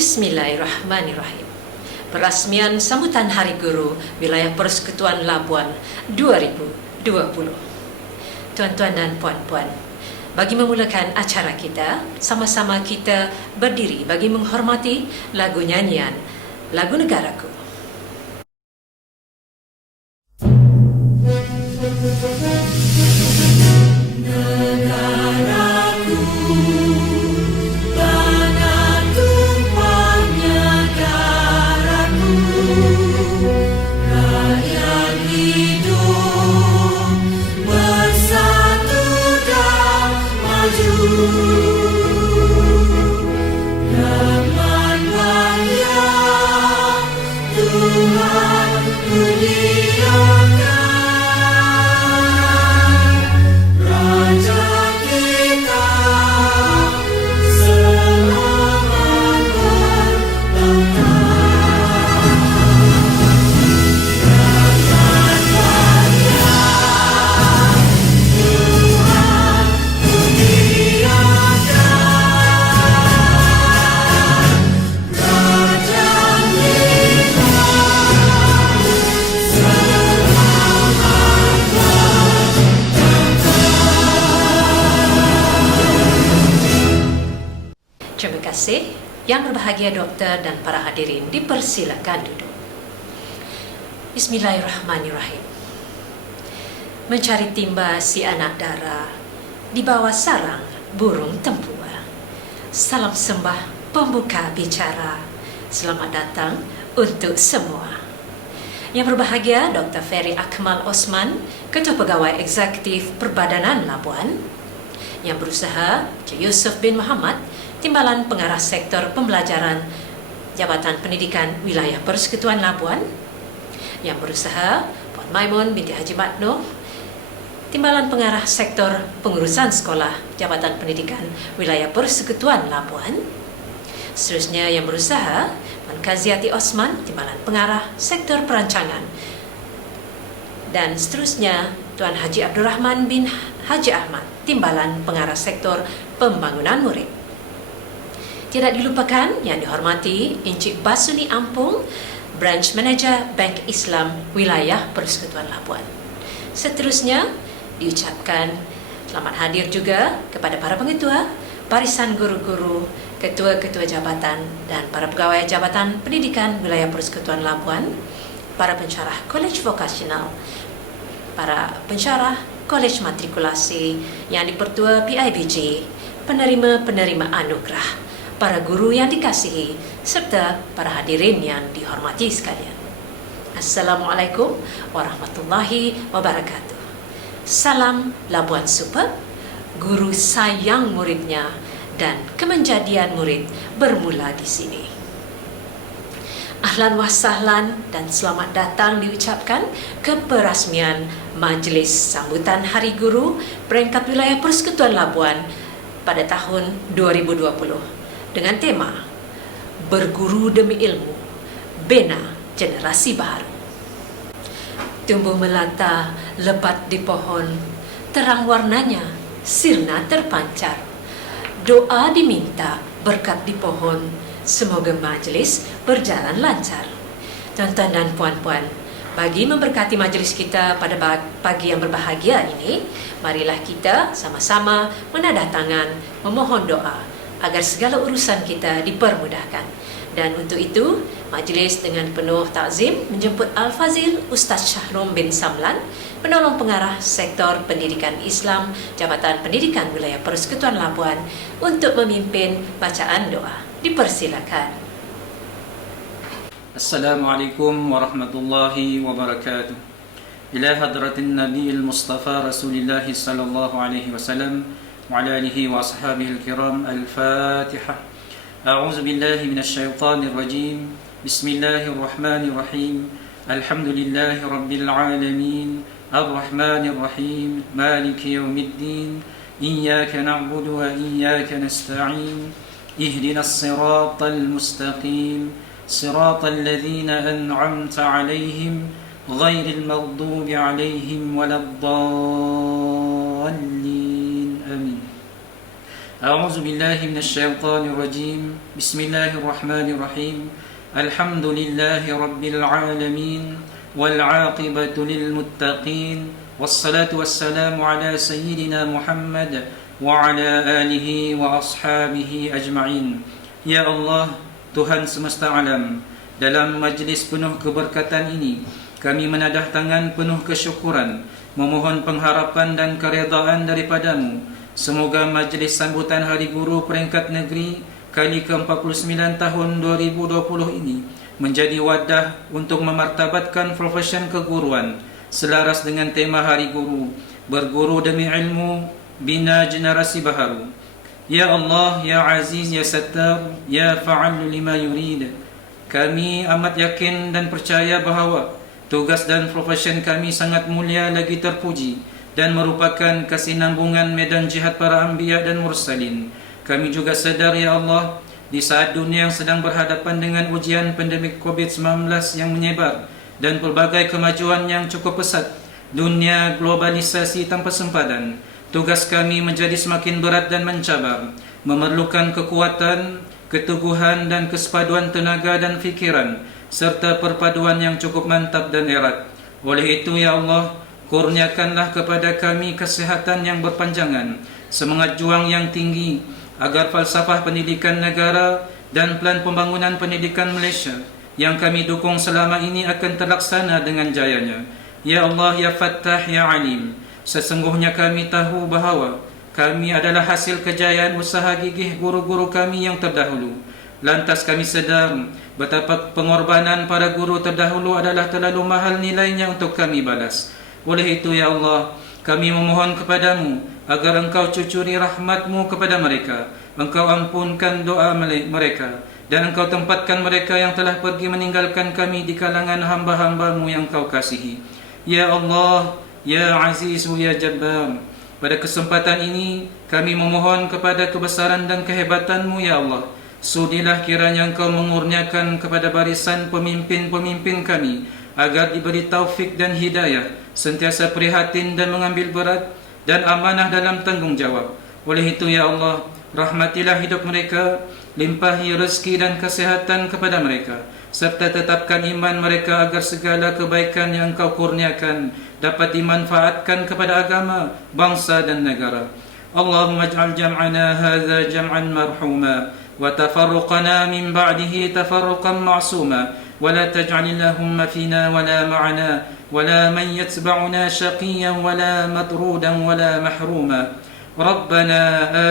Bismillahirrahmanirrahim. Perasmian sambutan Hari Guru Wilayah Persekutuan Labuan 2020. Tuan-tuan dan puan-puan, bagi memulakan acara kita, sama-sama kita berdiri bagi menghormati lagu nyanyian Lagu Negaraku. Terima kasih. Yang berbahagia doktor dan para hadirin dipersilakan duduk. Bismillahirrahmanirrahim. Mencari timba si anak dara di bawah sarang burung tempua. Salam sembah pembuka bicara. Selamat datang untuk semua. Yang berbahagia Dr. Ferry Akmal Osman, Ketua Pegawai Eksekutif Perbadanan Labuan. Yang berusaha Cik Yusuf bin Muhammad, Timbalan Pengarah Sektor Pembelajaran Jabatan Pendidikan Wilayah Persekutuan Labuan. Yang berusaha Puan Maimun binti Haji Matno, Timbalan Pengarah Sektor Pengurusan Sekolah Jabatan Pendidikan Wilayah Persekutuan Labuan. Seterusnya yang berusaha Puan Kaziati Osman, Timbalan Pengarah Sektor Perancangan. Dan seterusnya Tuan Haji Abdul Rahman bin Haji Ahmad, Timbalan Pengarah Sektor Pembangunan Murid. Tidak dilupakan yang dihormati Encik Basuni Ampung, Branch Manager Bank Islam Wilayah Persekutuan Labuan. Seterusnya diucapkan selamat hadir juga kepada para pengetua, barisan guru-guru, ketua-ketua jabatan dan para pegawai Jabatan Pendidikan Wilayah Persekutuan Labuan, para pensyarah Kolej Vokasional, para pensyarah Kolej Matrikulasi yang dipertua PIBG, penerima-penerima anugerah, para guru yang dikasihi, serta para hadirin yang dihormati sekalian. Assalamualaikum warahmatullahi wabarakatuh. Salam Labuan Super, guru sayang muridnya dan kemenjadian murid bermula di sini. Ahlan wa sahlan dan selamat datang diucapkan ke perasmian Majlis Sambutan Hari Guru Peringkat Wilayah Persekutuan Labuan pada tahun 2020 dengan tema Berguru Demi Ilmu, Bina Generasi Baru. Tumbuh melata lebat di pohon, terang warnanya sirna terpancar. Doa diminta berkat di pohon, semoga majlis berjalan lancar. Tuan-tuan dan puan-puan, bagi memberkati majlis kita pada pagi yang berbahagia ini, marilah kita sama-sama menadah tangan memohon doa agar segala urusan kita dipermudahkan. Dan untuk itu, majlis dengan penuh takzim menjemput Al-Fazil Ustaz Syahrum bin Samlan, penolong pengarah Sektor Pendidikan Islam Jabatan Pendidikan Wilayah Persekutuan Labuan, untuk memimpin bacaan doa. Dipersilakan. Assalamualaikum warahmatullahi wabarakatuh. Ila hadratin Nabiil Mustafa Rasulillah sallallahu alaihi wasallam وعلى آله وأصحابه الكرام. الفاتحة. أعوذ بالله من الشيطان الرجيم. بسم الله الرحمن الرحيم. الحمد لله رب العالمين الرحمن الرحيم مالك يوم الدين إياك نعبد وإياك نستعين اهدنا الصراط المستقيم صراط الذين أنعمت عليهم غير المغضوب عليهم ولا الضالين. آمين. أعوذ بالله من الشيطان الرجيم بسم الله الرحمن الرحيم الحمد لله رب العالمين والعاقبة للمتقين والصلاة والسلام على سيدنا محمد وعلى آله وأصحابه أجمعين. Ya Allah, Tuhan semesta alam, dalam majlis penuh keberkatan ini kami menadah tangan penuh kesyukuran, memohon pengharapan dan keredaan daripadamu. Semoga majlis sambutan Hari Guru Peringkat Negeri kali ke-49 tahun 2020 ini menjadi wadah untuk memartabatkan profesion keguruan selaras dengan tema Hari Guru, berguru demi ilmu, bina generasi baharu. Ya Allah, Ya Aziz, Ya Sattar, Ya Fa'al lima yurid, kami amat yakin dan percaya bahawa tugas dan profesion kami sangat mulia lagi terpuji dan merupakan kesinambungan medan jihad para anbiya dan mursalin. Kami juga sedar, Ya Allah, di saat dunia yang sedang berhadapan dengan ujian pandemik COVID-19 yang menyebar dan pelbagai kemajuan yang cukup pesat, dunia globalisasi tanpa sempadan, tugas kami menjadi semakin berat dan mencabar, memerlukan kekuatan, keteguhan dan kesepaduan tenaga dan fikiran, serta perpaduan yang cukup mantap dan erat. Oleh itu, Ya Allah, kurniakanlah kepada kami kesehatan yang berpanjangan, semangat juang yang tinggi, agar falsafah pendidikan negara dan plan pembangunan pendidikan Malaysia yang kami dukung selama ini akan terlaksana dengan jayanya. Ya Allah, Ya Fattah, Ya Alim, sesungguhnya kami tahu bahawa kami adalah hasil kejayaan usaha gigih guru-guru kami yang terdahulu. Lantas kami sedar betapa pengorbanan para guru terdahulu adalah terlalu mahal nilainya untuk kami balas. Oleh itu, Ya Allah, kami memohon kepadamu agar Engkau cucuri rahmat-Mu kepada mereka, Engkau ampunkan doa mereka, dan Engkau tempatkan mereka yang telah pergi meninggalkan kami di kalangan hamba-hamba-Mu yang Engkau kasihi. Ya Allah, Ya Aziz, Ya Jabbar, pada kesempatan ini kami memohon kepada kebesaran dan kehebatanmu, Ya Allah. Sudilah kiranya Engkau mengurniakan kepada barisan pemimpin-pemimpin kami agar diberi taufik dan hidayah, sentiasa prihatin dan mengambil berat dan amanah dalam tanggungjawab. Oleh itu, Ya Allah, rahmatilah hidup mereka, limpahi rezeki dan kesehatan kepada mereka, serta tetapkan iman mereka agar segala kebaikan yang Engkau kurniakan dapat dimanfaatkan kepada agama, bangsa dan negara. Allahumma ij'al jam'ana hadza jam'an marhuma wa tafarruqana min ba'dihi tafarruqan ma'suma ولا تجعل اللهم فينا ولا معنا ولا من يتبعنا شقيا ولا مطرودا ولا محروما. ربنا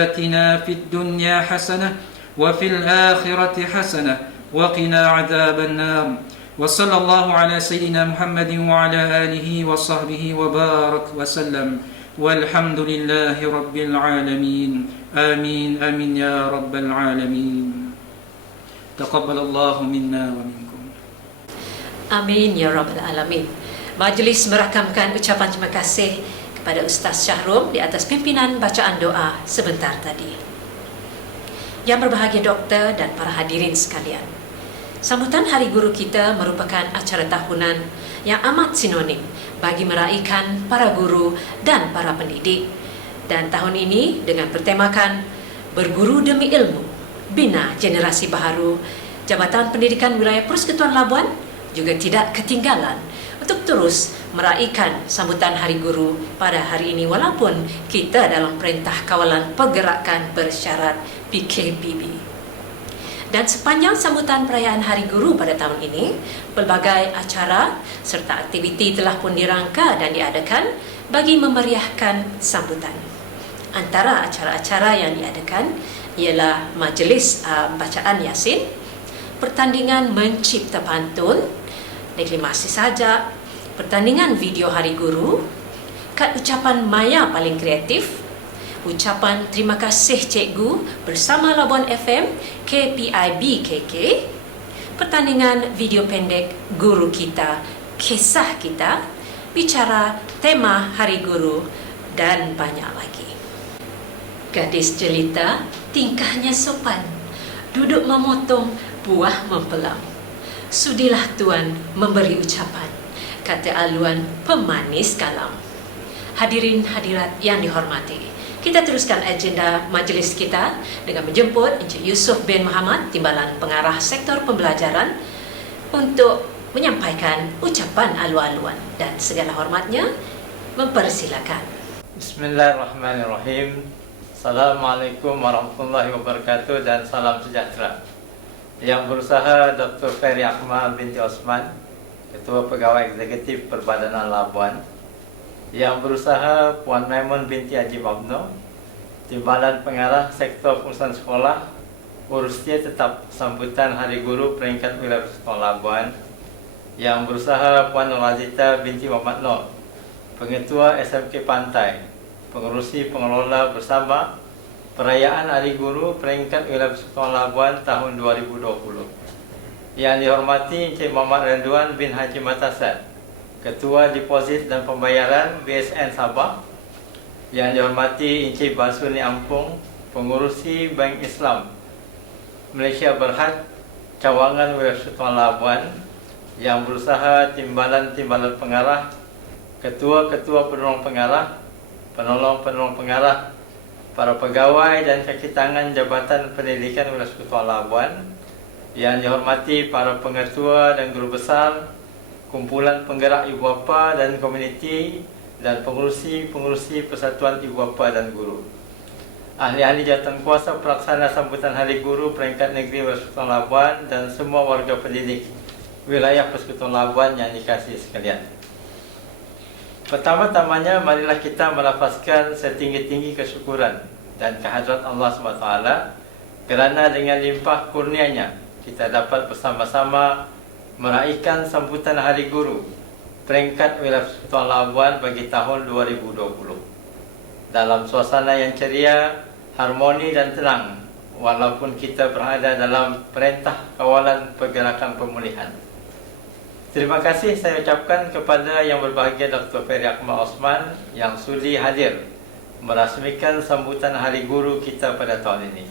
آتنا في الدنيا حسنة وفي الآخرة حسنة وقنا عذاب النار. وصلى الله على سيدنا محمد وعلى آله وصحبه وبارك وسلم والحمد لله رب العالمين. آمين آمين يا رب العالمين. تقبل الله منا ومنكم. Amin ya Rabbal Alamin. Majlis merakamkan ucapan terima kasih kepada Ustaz Syahrum di atas pimpinan bacaan doa sebentar tadi. Yang berbahagia doktor dan para hadirin sekalian, sambutan Hari Guru kita merupakan acara tahunan yang amat sinonim bagi meraihkan para guru dan para pendidik. Dan tahun ini dengan bertemakan Berguru Demi Ilmu, Bina Generasi Baharu, Jabatan Pendidikan Wilayah Persekutuan Labuan juga tidak ketinggalan untuk terus meraihkan sambutan Hari Guru pada hari ini, walaupun kita dalam Perintah Kawalan Pergerakan Bersyarat PKPB. Dan sepanjang sambutan perayaan Hari Guru pada tahun ini, pelbagai acara serta aktiviti telah pun dirangka dan diadakan bagi memeriahkan sambutan. Antara acara-acara yang diadakan ialah majlis bacaan Yasin, pertandingan mencipta pantun, deklamasi sajak, pertandingan video Hari Guru, kad ucapan maya paling kreatif, ucapan terima kasih cikgu bersama Labuan FM, KPIB KK, pertandingan video pendek Guru Kita, Kisah Kita, bicara tema Hari Guru, dan banyak lagi. Gadis jelita tingkahnya sopan, duduk memotong buah mempelam. Sudilah Tuan memberi ucapan, kata aluan pemanis kalam. Hadirin hadirat yang dihormati, Kita teruskan agenda majlis kita dengan menjemput Encik Yusof bin Muhammad, Timbalan Pengarah Sektor Pembelajaran, untuk menyampaikan ucapan alu-aluan, dan segala hormatnya mempersilakan. Bismillahirrahmanirrahim. Assalamualaikum warahmatullahi wabarakatuh dan salam sejahtera. Yang berusaha Dr. Ferry Akmal binti Osman, Ketua Pegawai Eksekutif Perbadanan Labuan. Yang berusaha Puan Maimun binti Haji Mabno, Timbalan Pengarah Sektor Pengurusan Sekolah, urusnya tetap sambutan Hari Guru peringkat wilayah Sekolah Labuan. Yang berusaha Puan Nurhazita binti Muhammad Nur, Pengetua SMK Pantai, pengurusi pengelola bersama perayaan Hari Guru peringkat wilayah Sekolah Labuan tahun 2020. Yang dihormati Encik Muhammad Ridwan bin Haji Matasan, Ketua Deposit dan Pembayaran BSN Sabah. Yang dihormati Encik Basuni Ampung, Pengurusi Bank Islam Malaysia Berhad, Cawangan Wilayah Sekolah Labuan. Yang berusaha Timbalan-Timbalan Pengarah, Ketua-Ketua Penolong Pengarah, Penolong-Penolong Pengarah, para pegawai dan kaki tangan Jabatan Pendidikan Wilayah Sekolah Labuan. Yang dihormati para pengetua dan guru besar, kumpulan penggerak ibu bapa dan komuniti, dan pengurusi-pengurusi Persatuan Ibu Bapa dan Guru. Ahli-ahli jawatan kuasa pelaksana sambutan Hari Guru peringkat negeri Persekutuan Labuan, dan semua warga pendidik wilayah Persekutuan Labuan yang dikasihi sekalian. Pertama-tamanya, marilah kita melafazkan setinggi-tinggi kesyukuran dan kehadrat Allah SWT, kerana dengan limpah kurnianya kita dapat bersama-sama meraihkan sambutan Hari Guru peringkat wilayah Persekutuan Labuan bagi tahun 2020 dalam suasana yang ceria, harmoni dan tenang, walaupun kita berada dalam perintah kawalan pergerakan pemulihan. Terima kasih saya ucapkan kepada Yang Berbahagia Dr. Ferry Akmal Osman yang sudi hadir merasmikan sambutan Hari Guru kita pada tahun ini.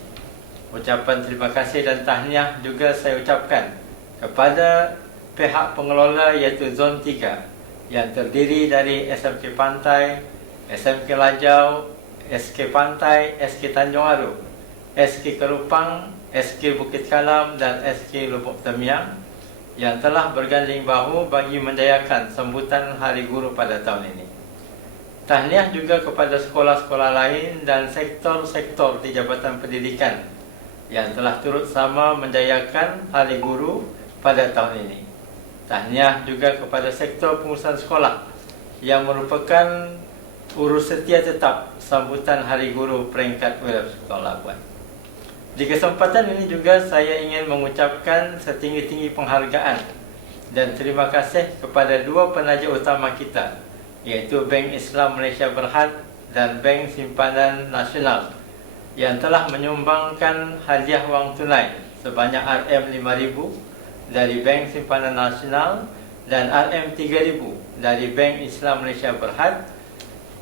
Ucapan terima kasih dan tahniah juga saya ucapkan kepada pihak pengelola, iaitu Zon 3, yang terdiri dari SMK Pantai, SMK Lajau, SK Pantai, SK Tanjung Aru, SK Kerupang, SK Bukit Kalam dan SK Lubuk Temiang, yang telah berganding bahu bagi menjayakan sambutan Hari Guru pada tahun ini. Tahniah juga kepada sekolah-sekolah lain dan sektor-sektor di Jabatan Pendidikan yang telah turut sama menjayakan Hari Guru pada tahun ini. Tahniah juga kepada sektor pengurusan sekolah yang merupakan urus setia tetap sambutan Hari Guru peringkat wilayah Sekolah Labuan. Di kesempatan ini juga saya ingin mengucapkan setinggi-tinggi penghargaan dan terima kasih kepada dua penaja utama kita, iaitu Bank Islam Malaysia Berhad dan Bank Simpanan Nasional, yang telah menyumbangkan hadiah wang tunai sebanyak RM5,000 dari Bank Simpanan Nasional dan RM3,000 dari Bank Islam Malaysia Berhad.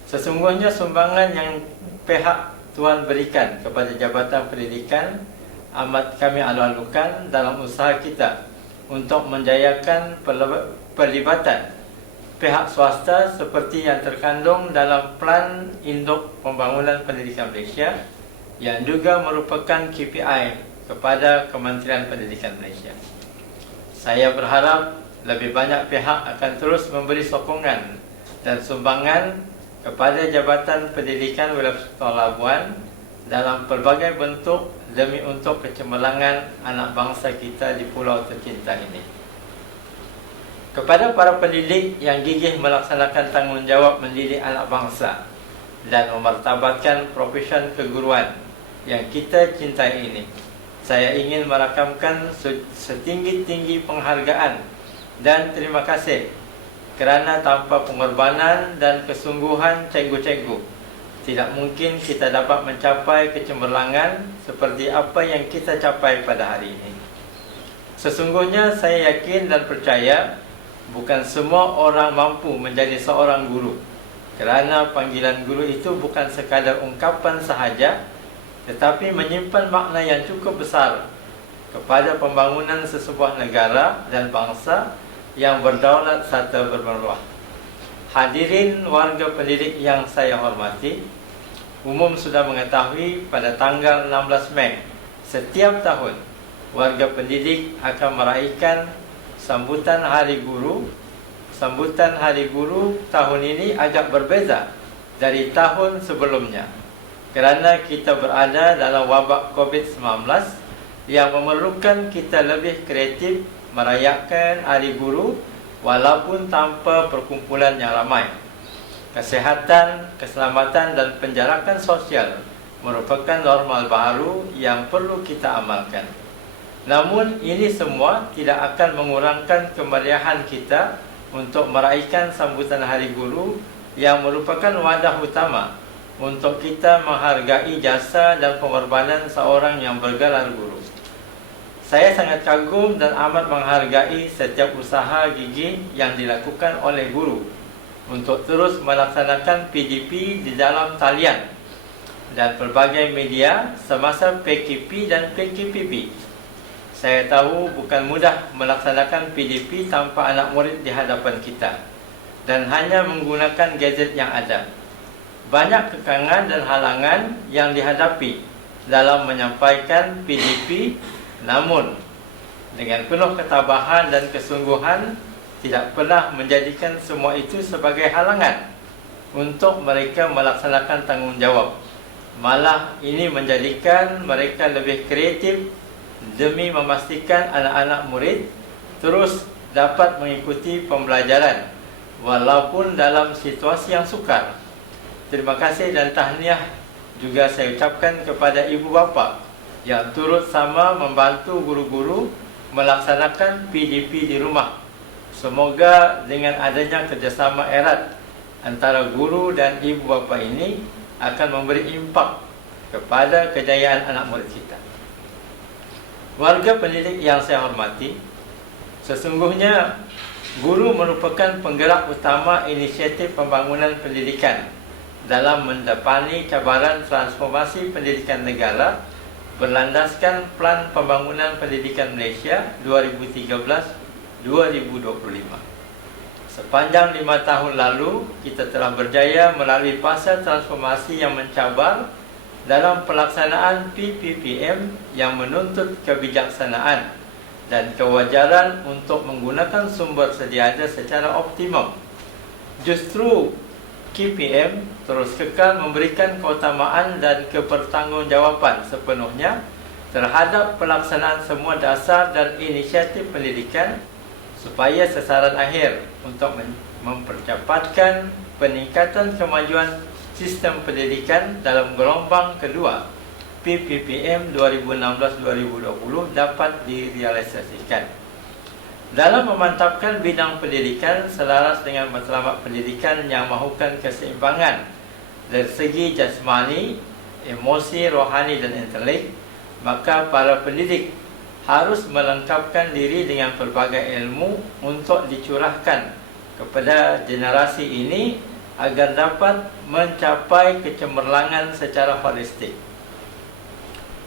Sesungguhnya sumbangan yang pihak Tuan berikan kepada Jabatan Pendidikan amat kami alu-alukan dalam usaha kita untuk menjayakan pelibatan pihak swasta seperti yang terkandung dalam Plan Induk Pembangunan Pendidikan Malaysia, yang juga merupakan KPI kepada Kementerian Pendidikan Malaysia. Saya berharap lebih banyak pihak akan terus memberi sokongan dan sumbangan kepada Jabatan Pendidikan Wilayah Persekutuan Labuan dalam pelbagai bentuk demi untuk kecemerlangan anak bangsa kita di pulau tercinta ini. Kepada para pendidik yang gigih melaksanakan tanggungjawab mendidik anak bangsa dan memartabatkan profesion keguruan yang kita cintai ini, saya ingin merakamkan setinggi-tinggi penghargaan dan terima kasih kerana tanpa pengorbanan dan kesungguhan cikgu-cikgu, tidak mungkin kita dapat mencapai kecemerlangan seperti apa yang kita capai pada hari ini. Sesungguhnya saya yakin dan percaya bukan semua orang mampu menjadi seorang guru, kerana panggilan guru itu bukan sekadar ungkapan sahaja, tetapi menyimpan makna yang cukup besar kepada pembangunan sesebuah negara dan bangsa yang berdaulat serta bermaruah. Hadirin warga pendidik yang saya hormati, umum sudah mengetahui pada tanggal 16 Mei setiap tahun warga pendidik akan meraihkan sambutan Hari Guru. Sambutan Hari Guru tahun ini agak berbeza dari tahun sebelumnya kerana kita berada dalam wabak COVID-19 yang memerlukan kita lebih kreatif merayakan Hari Guru walaupun tanpa perkumpulan yang ramai. Kesihatan, keselamatan dan penjarakan sosial merupakan normal baru yang perlu kita amalkan. Namun ini semua tidak akan mengurangkan kemeriahan kita untuk meraihkan sambutan Hari Guru yang merupakan wadah utama untuk kita menghargai jasa dan pengorbanan seorang yang bergelar guru. Saya sangat kagum dan amat menghargai setiap usaha gigih yang dilakukan oleh guru untuk terus melaksanakan PDP di dalam talian dan pelbagai media semasa PKP dan PKPB. Saya tahu bukan mudah melaksanakan PDP tanpa anak murid di hadapan kita dan hanya menggunakan gadget yang ada. Banyak kekangan dan halangan yang dihadapi dalam menyampaikan PDP, namun dengan penuh ketabahan dan kesungguhan tidak pernah menjadikan semua itu sebagai halangan untuk mereka melaksanakan tanggungjawab. Malah ini menjadikan mereka lebih kreatif demi memastikan anak-anak murid terus dapat mengikuti pembelajaran walaupun dalam situasi yang sukar. Terima kasih dan tahniah juga saya ucapkan kepada ibu bapa yang turut sama membantu guru-guru melaksanakan PDP di rumah. Semoga dengan adanya kerjasama erat antara guru dan ibu bapa ini akan memberi impak kepada kejayaan anak murid kita. Warga pendidik yang saya hormati, sesungguhnya guru merupakan penggerak utama inisiatif pembangunan pendidikan dalam mendepani cabaran transformasi pendidikan negara berlandaskan Plan Pembangunan Pendidikan Malaysia 2013-2025. Sepanjang 5 tahun lalu, kita telah berjaya melalui fasa transformasi yang mencabar dalam pelaksanaan PPPM yang menuntut kebijaksanaan dan kewajaran untuk menggunakan sumber sedia ada secara optimum. Justru KPM terus kekal memberikan keutamaan dan kebertanggungjawaban sepenuhnya terhadap pelaksanaan semua dasar dan inisiatif pendidikan supaya sasaran akhir untuk mempercepatkan peningkatan kemajuan sistem pendidikan dalam gelombang kedua PPPM 2016-2020 dapat direalisasikan. Dalam memantapkan bidang pendidikan selaras dengan matlamat pendidikan yang mahukan keseimbangan dari segi jasmani, emosi, rohani dan intelek, maka para pendidik harus melengkapkan diri dengan pelbagai ilmu untuk dicurahkan kepada generasi ini agar dapat mencapai kecemerlangan secara holistik.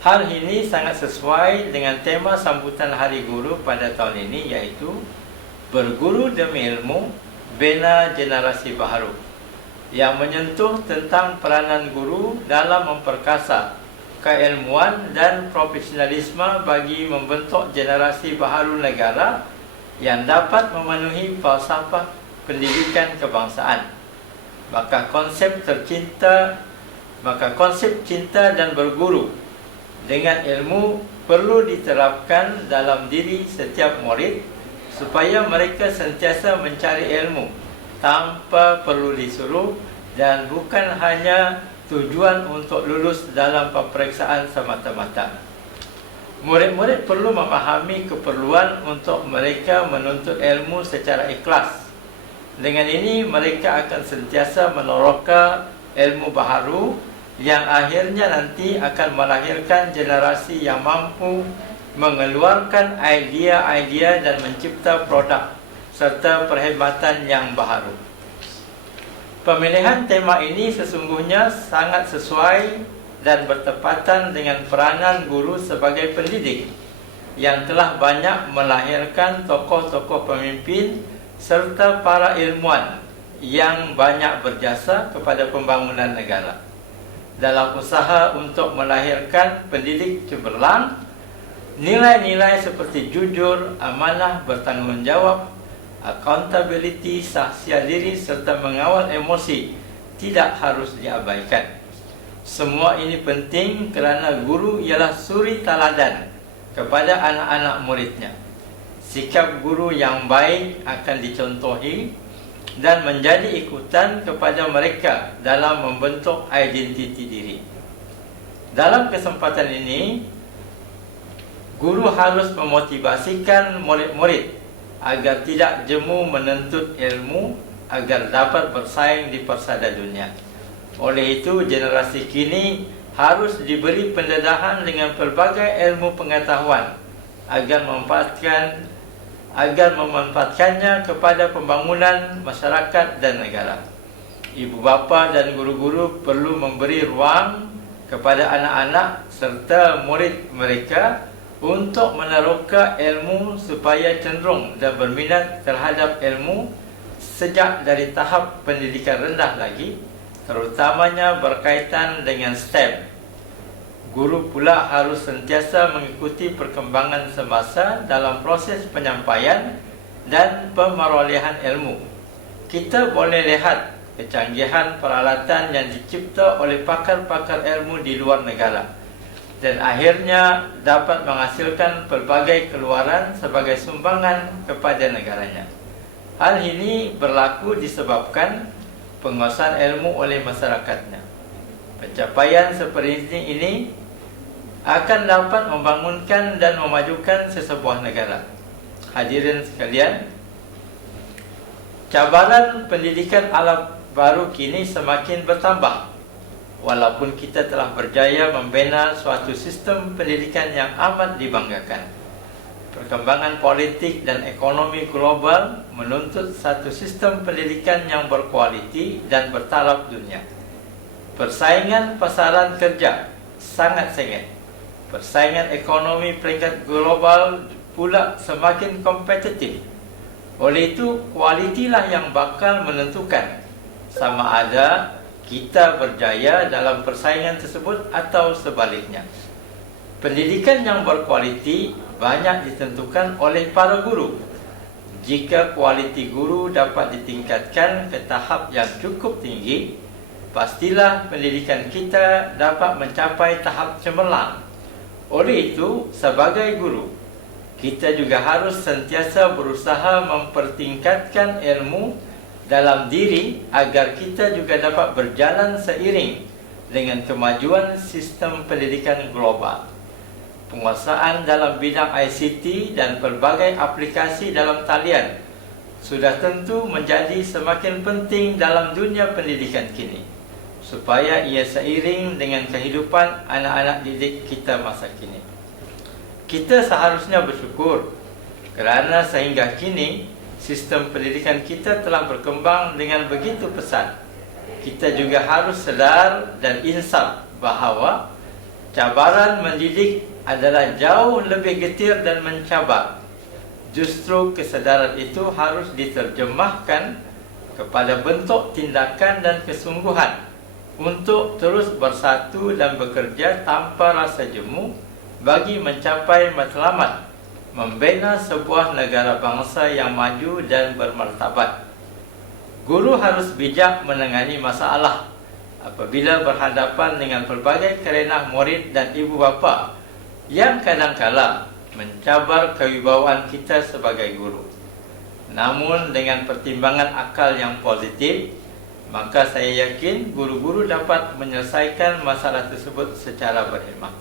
Hal ini sangat sesuai dengan tema sambutan Hari Guru pada tahun ini, iaitu Berguru Demi Ilmu, Bina Generasi Baharu, yang menyentuh tentang peranan guru dalam memperkasa keilmuan dan profesionalisme bagi membentuk generasi baharu negara yang dapat memenuhi falsafah pendidikan kebangsaan. Maka konsep cinta dan berguru dengan ilmu perlu diterapkan dalam diri setiap murid supaya mereka sentiasa mencari ilmu tanpa perlu disuruh dan bukan hanya tujuan untuk lulus dalam peperiksaan semata-mata. Murid-murid perlu memahami keperluan untuk mereka menuntut ilmu secara ikhlas. Dengan ini mereka akan sentiasa meneroka ilmu baharu yang akhirnya nanti akan melahirkan generasi yang mampu mengeluarkan idea-idea dan mencipta produk serta perkhidmatan yang baharu. Pemilihan tema ini sesungguhnya sangat sesuai dan bertepatan dengan peranan guru sebagai pendidik yang telah banyak melahirkan tokoh-tokoh pemimpin serta para ilmuwan yang banyak berjasa kepada pembangunan negara. dalam usaha untuk melahirkan pendidik cemerlang. Nilai-nilai seperti jujur, amanah, bertanggungjawab, accountability, sahsia diri serta mengawal emosi tidak harus diabaikan. Semua ini penting kerana guru ialah suri teladan kepada anak-anak muridnya. Sikap guru yang baik akan dicontohi dan menjadi ikutan kepada mereka dalam membentuk identiti diri. Dalam kesempatan ini, guru harus memotivasikan murid-murid agar tidak jemu menuntut ilmu agar dapat bersaing di persada dunia. Oleh itu, generasi kini harus diberi pendedahan dengan pelbagai ilmu pengetahuan agar memanfaatkannya kepada pembangunan masyarakat dan negara. Ibu bapa dan guru-guru perlu memberi ruang kepada anak-anak serta murid mereka untuk meneroka ilmu supaya cenderung dan berminat terhadap ilmu sejak dari tahap pendidikan rendah lagi, terutamanya berkaitan dengan STEM. Guru pula harus sentiasa mengikuti perkembangan semasa dalam proses penyampaian dan pemerolehan ilmu. Kita boleh lihat kecanggihan peralatan yang dicipta oleh pakar-pakar ilmu di luar negara dan akhirnya dapat menghasilkan pelbagai keluaran sebagai sumbangan kepada negaranya. Hal ini berlaku disebabkan penguasaan ilmu oleh masyarakatnya. Pencapaian seperti ini akan dapat membangunkan dan memajukan sesebuah negara. Hadirin sekalian, cabaran pendidikan ala baru kini semakin bertambah. Walaupun kita telah berjaya membina suatu sistem pendidikan yang amat dibanggakan, perkembangan politik dan ekonomi global menuntut satu sistem pendidikan yang berkualiti dan bertaraf dunia. Persaingan pasaran kerja sangat sengit. Persaingan ekonomi peringkat global pula semakin kompetitif. Oleh itu, kualitilah yang bakal menentukan sama ada kita berjaya dalam persaingan tersebut atau sebaliknya. Pendidikan yang berkualiti banyak ditentukan oleh para guru. Jika kualiti guru dapat ditingkatkan ke tahap yang cukup tinggi, pastilah pendidikan kita dapat mencapai tahap cemerlang. Oleh itu, sebagai guru, kita juga harus sentiasa berusaha mempertingkatkan ilmu dalam diri agar kita juga dapat berjalan seiring dengan kemajuan sistem pendidikan global. Penguasaan dalam bidang ICT dan pelbagai aplikasi dalam talian sudah tentu menjadi semakin penting dalam dunia pendidikan kini, supaya ia seiring dengan kehidupan anak-anak didik kita masa kini. Kita seharusnya bersyukur kerana sehingga kini sistem pendidikan kita telah berkembang dengan begitu pesat. Kita juga harus sedar dan insaf bahawa cabaran mendidik adalah jauh lebih getir dan mencabar. Justru kesedaran itu harus diterjemahkan kepada bentuk tindakan dan kesungguhan untuk terus bersatu dan bekerja tanpa rasa jemu bagi mencapai matlamat membina sebuah negara bangsa yang maju dan bermartabat. Guru harus bijak menangani masalah apabila berhadapan dengan pelbagai kerenah murid dan ibu bapa yang kadangkala mencabar kewibawaan kita sebagai guru. Namun dengan pertimbangan akal yang positif, maka saya yakin guru-guru dapat menyelesaikan masalah tersebut secara berhikmat.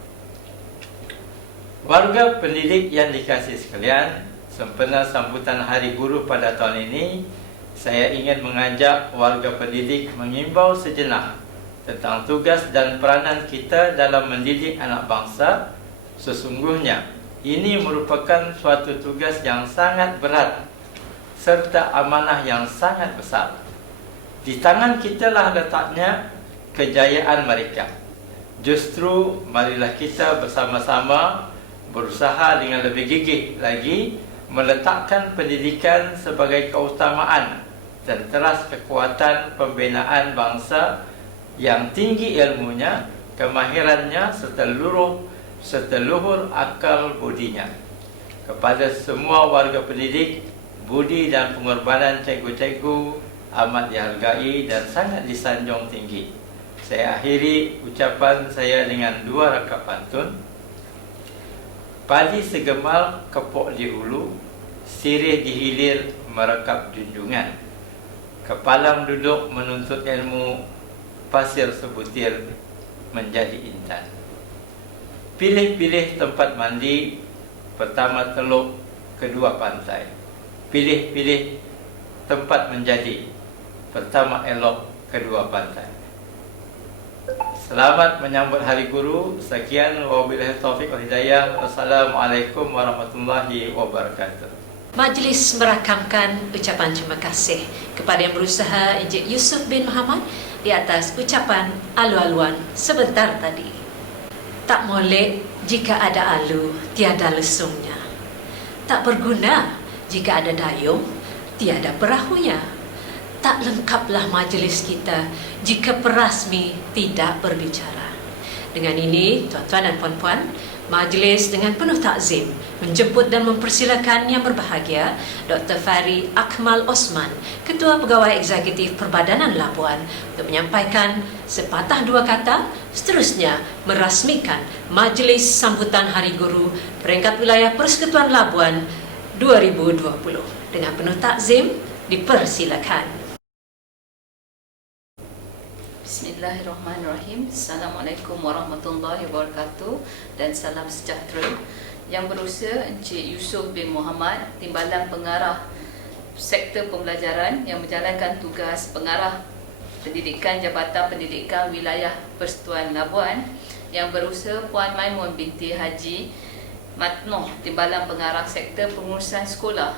Warga pendidik yang dikasihi sekalian, sempena sambutan Hari Guru pada tahun ini, saya ingin mengajak warga pendidik mengimbau sejenak tentang tugas dan peranan kita dalam mendidik anak bangsa. Sesungguhnya, ini merupakan suatu tugas yang sangat berat serta amanah yang sangat besar. Di tangan kitalah letaknya kejayaan mereka. Justru, marilah kita bersama-sama berusaha dengan lebih gigih lagi meletakkan pendidikan sebagai keutamaan dan teras kekuatan pembinaan bangsa yang tinggi ilmunya, kemahirannya serta luhur akal budinya. Kepada semua warga pendidik, budi dan pengorbanan cikgu-cikgu amat dihargai dan sangat disanjung tinggi. Saya akhiri ucapan saya dengan 2 rakaat pantun. Padi segemal kepok di hulu, sirih di hilir merekap junjungan. Kepalang duduk menuntut ilmu, pasir sebutir menjadi intan. Pilih-pilih tempat mandi, pertama teluk, kedua pantai. Pilih-pilih tempat menjadi, pertama elok, kedua pantai. Selamat menyambut Hari Guru. Sekian, wabillahi taufiq wal hidayah. Wassalamualaikum warahmatullahi wabarakatuh. Majlis merakamkan ucapan terima kasih kepada yang berusaha Encik Yusuf bin Muhammad di atas ucapan alu-aluan sebentar tadi. Tak molek jika ada alu, tiada lesungnya. Tak berguna jika ada dayung, tiada perahunya. Tak lengkaplah majlis kita jika perasmi tidak berbicara. Dengan ini, tuan-tuan dan puan-puan, majlis dengan penuh takzim menjemput dan mempersilakan yang berbahagia Dr. Fari Akmal Osman, Ketua Pegawai Eksekutif Perbadanan Labuan, untuk menyampaikan sepatah 2 kata, seterusnya merasmikan majlis sambutan Hari Guru peringkat wilayah Persekutuan Labuan 2020. Dengan penuh takzim, dipersilakan. Bismillahirrahmanirrahim. Assalamualaikum warahmatullahi wabarakatuh dan salam sejahtera. Yang berusaha Encik Yusuf bin Muhammad, Timbalan Pengarah Sektor Pembelajaran yang menjalankan tugas pengarah pendidikan Jabatan Pendidikan Wilayah Persekutuan Labuan. Yang berusaha Puan Maimun binti Haji Matnoh, Timbalan Pengarah Sektor Pengurusan Sekolah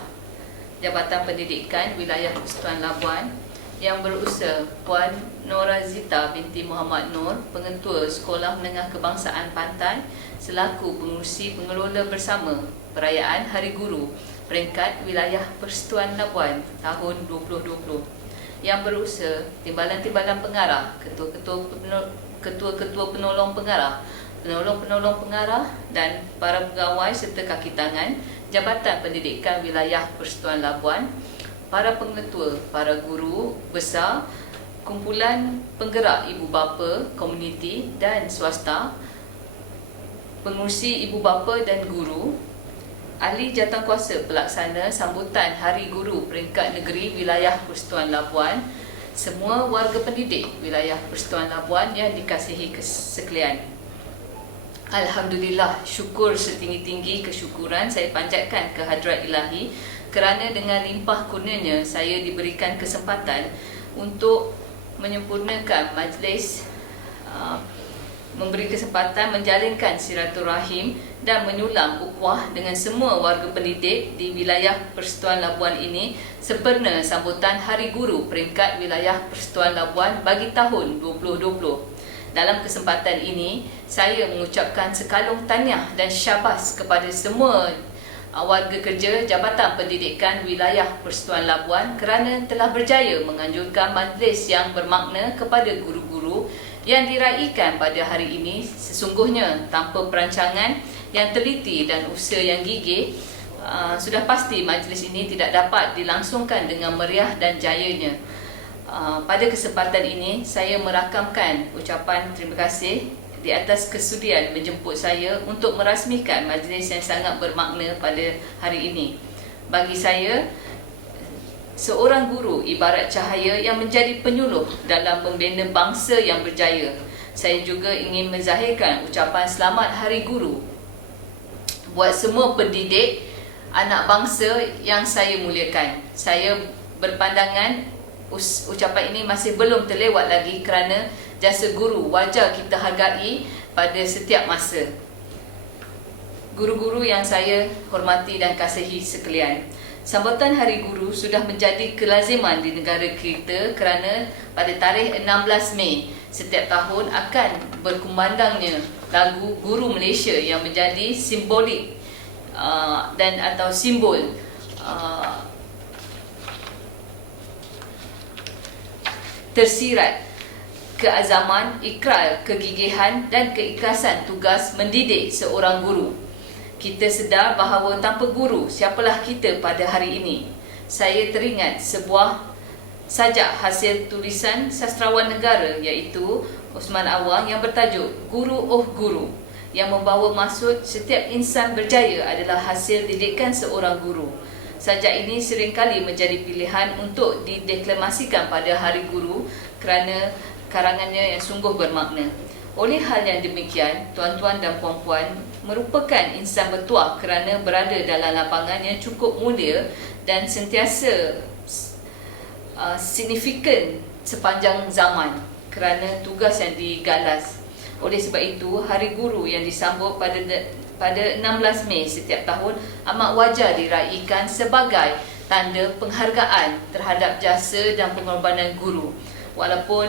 Jabatan Pendidikan Wilayah Persekutuan Labuan. Yang berusaha Puan Norazita binti Muhammad Nur, Pengetua Sekolah Menengah Kebangsaan Pantai, selaku pengurusi pengelola bersama perayaan Hari Guru peringkat wilayah Persekutuan Labuan tahun 2020. Yang berusaha Timbalan-timbalan pengarah, ketua-ketua penolong pengarah, penolong-penolong pengarah dan para pegawai serta kaki tangan Jabatan Pendidikan Wilayah Persekutuan Labuan, para pengetua, para guru besar, kumpulan penggerak ibu bapa, komuniti dan swasta, pengurusi ibu bapa dan guru, ahli jawatankuasa pelaksana sambutan Hari Guru peringkat negeri wilayah Persekutuan Labuan, semua warga pendidik wilayah Persekutuan Labuan yang dikasihi sekalian. Alhamdulillah, syukur setinggi-tinggi kesyukuran saya panjatkan ke hadrat Ilahi kerana dengan limpah kurnianya saya diberikan kesempatan untuk menyempurnakan majlis, memberi kesempatan menjalinkan silaturahim dan menyulam ukhuwah dengan semua warga pendidik di wilayah Persekutuan Labuan ini sempena sambutan Hari Guru peringkat wilayah Persekutuan Labuan bagi tahun 2020. Dalam kesempatan ini, saya mengucapkan sekalung tahniah dan syabas kepada semua warga kerja Jabatan Pendidikan Wilayah Persekutuan Labuan kerana telah berjaya menganjurkan majlis yang bermakna kepada guru-guru yang diraikan pada hari ini. Sesungguhnya tanpa perancangan yang teliti dan usaha yang gigih, sudah pasti majlis ini tidak dapat dilangsungkan dengan meriah dan jayanya. Pada kesempatan ini, saya merakamkan ucapan terima kasih di atas kesudian menjemput saya untuk merasmikan majlis yang sangat bermakna pada hari ini. Bagi saya, seorang guru ibarat cahaya yang menjadi penyuluh dalam membina bangsa yang berjaya. Saya juga ingin menzahirkan ucapan selamat Hari Guru buat semua pendidik anak bangsa yang saya muliakan. Saya berpandangan ucapan ini masih belum terlewat lagi kerana jasa guru wajar kita hargai pada setiap masa. Guru-guru yang saya hormati dan kasihi sekalian, sambutan Hari Guru sudah menjadi kelaziman di negara kita kerana pada tarikh 16 Mei setiap tahun akan berkumandangnya lagu Guru Malaysia yang menjadi simbolik dan atau simbol tersirat keazaman, ikrar, kegigihan dan keikhlasan tugas mendidik seorang guru. Kita sedar bahawa tanpa guru, siapalah kita pada hari ini. Saya teringat sebuah sajak hasil tulisan sastrawan negara iaitu Osman Awang yang bertajuk Guru Oh Guru, yang membawa maksud setiap insan berjaya adalah hasil didikan seorang guru. Sajak ini seringkali menjadi pilihan untuk dideklamasikan pada Hari Guru kerana karangannya yang sungguh bermakna. Oleh hal yang demikian, tuan-tuan dan puan-puan merupakan insan bertuah kerana berada dalam lapangan yang cukup mulia dan sentiasa signifikan sepanjang zaman kerana tugas yang digalas. Oleh sebab itu, Hari Guru yang disambut pada 16 Mei setiap tahun amat wajar diraikan sebagai tanda penghargaan terhadap jasa dan pengorbanan guru. Walaupun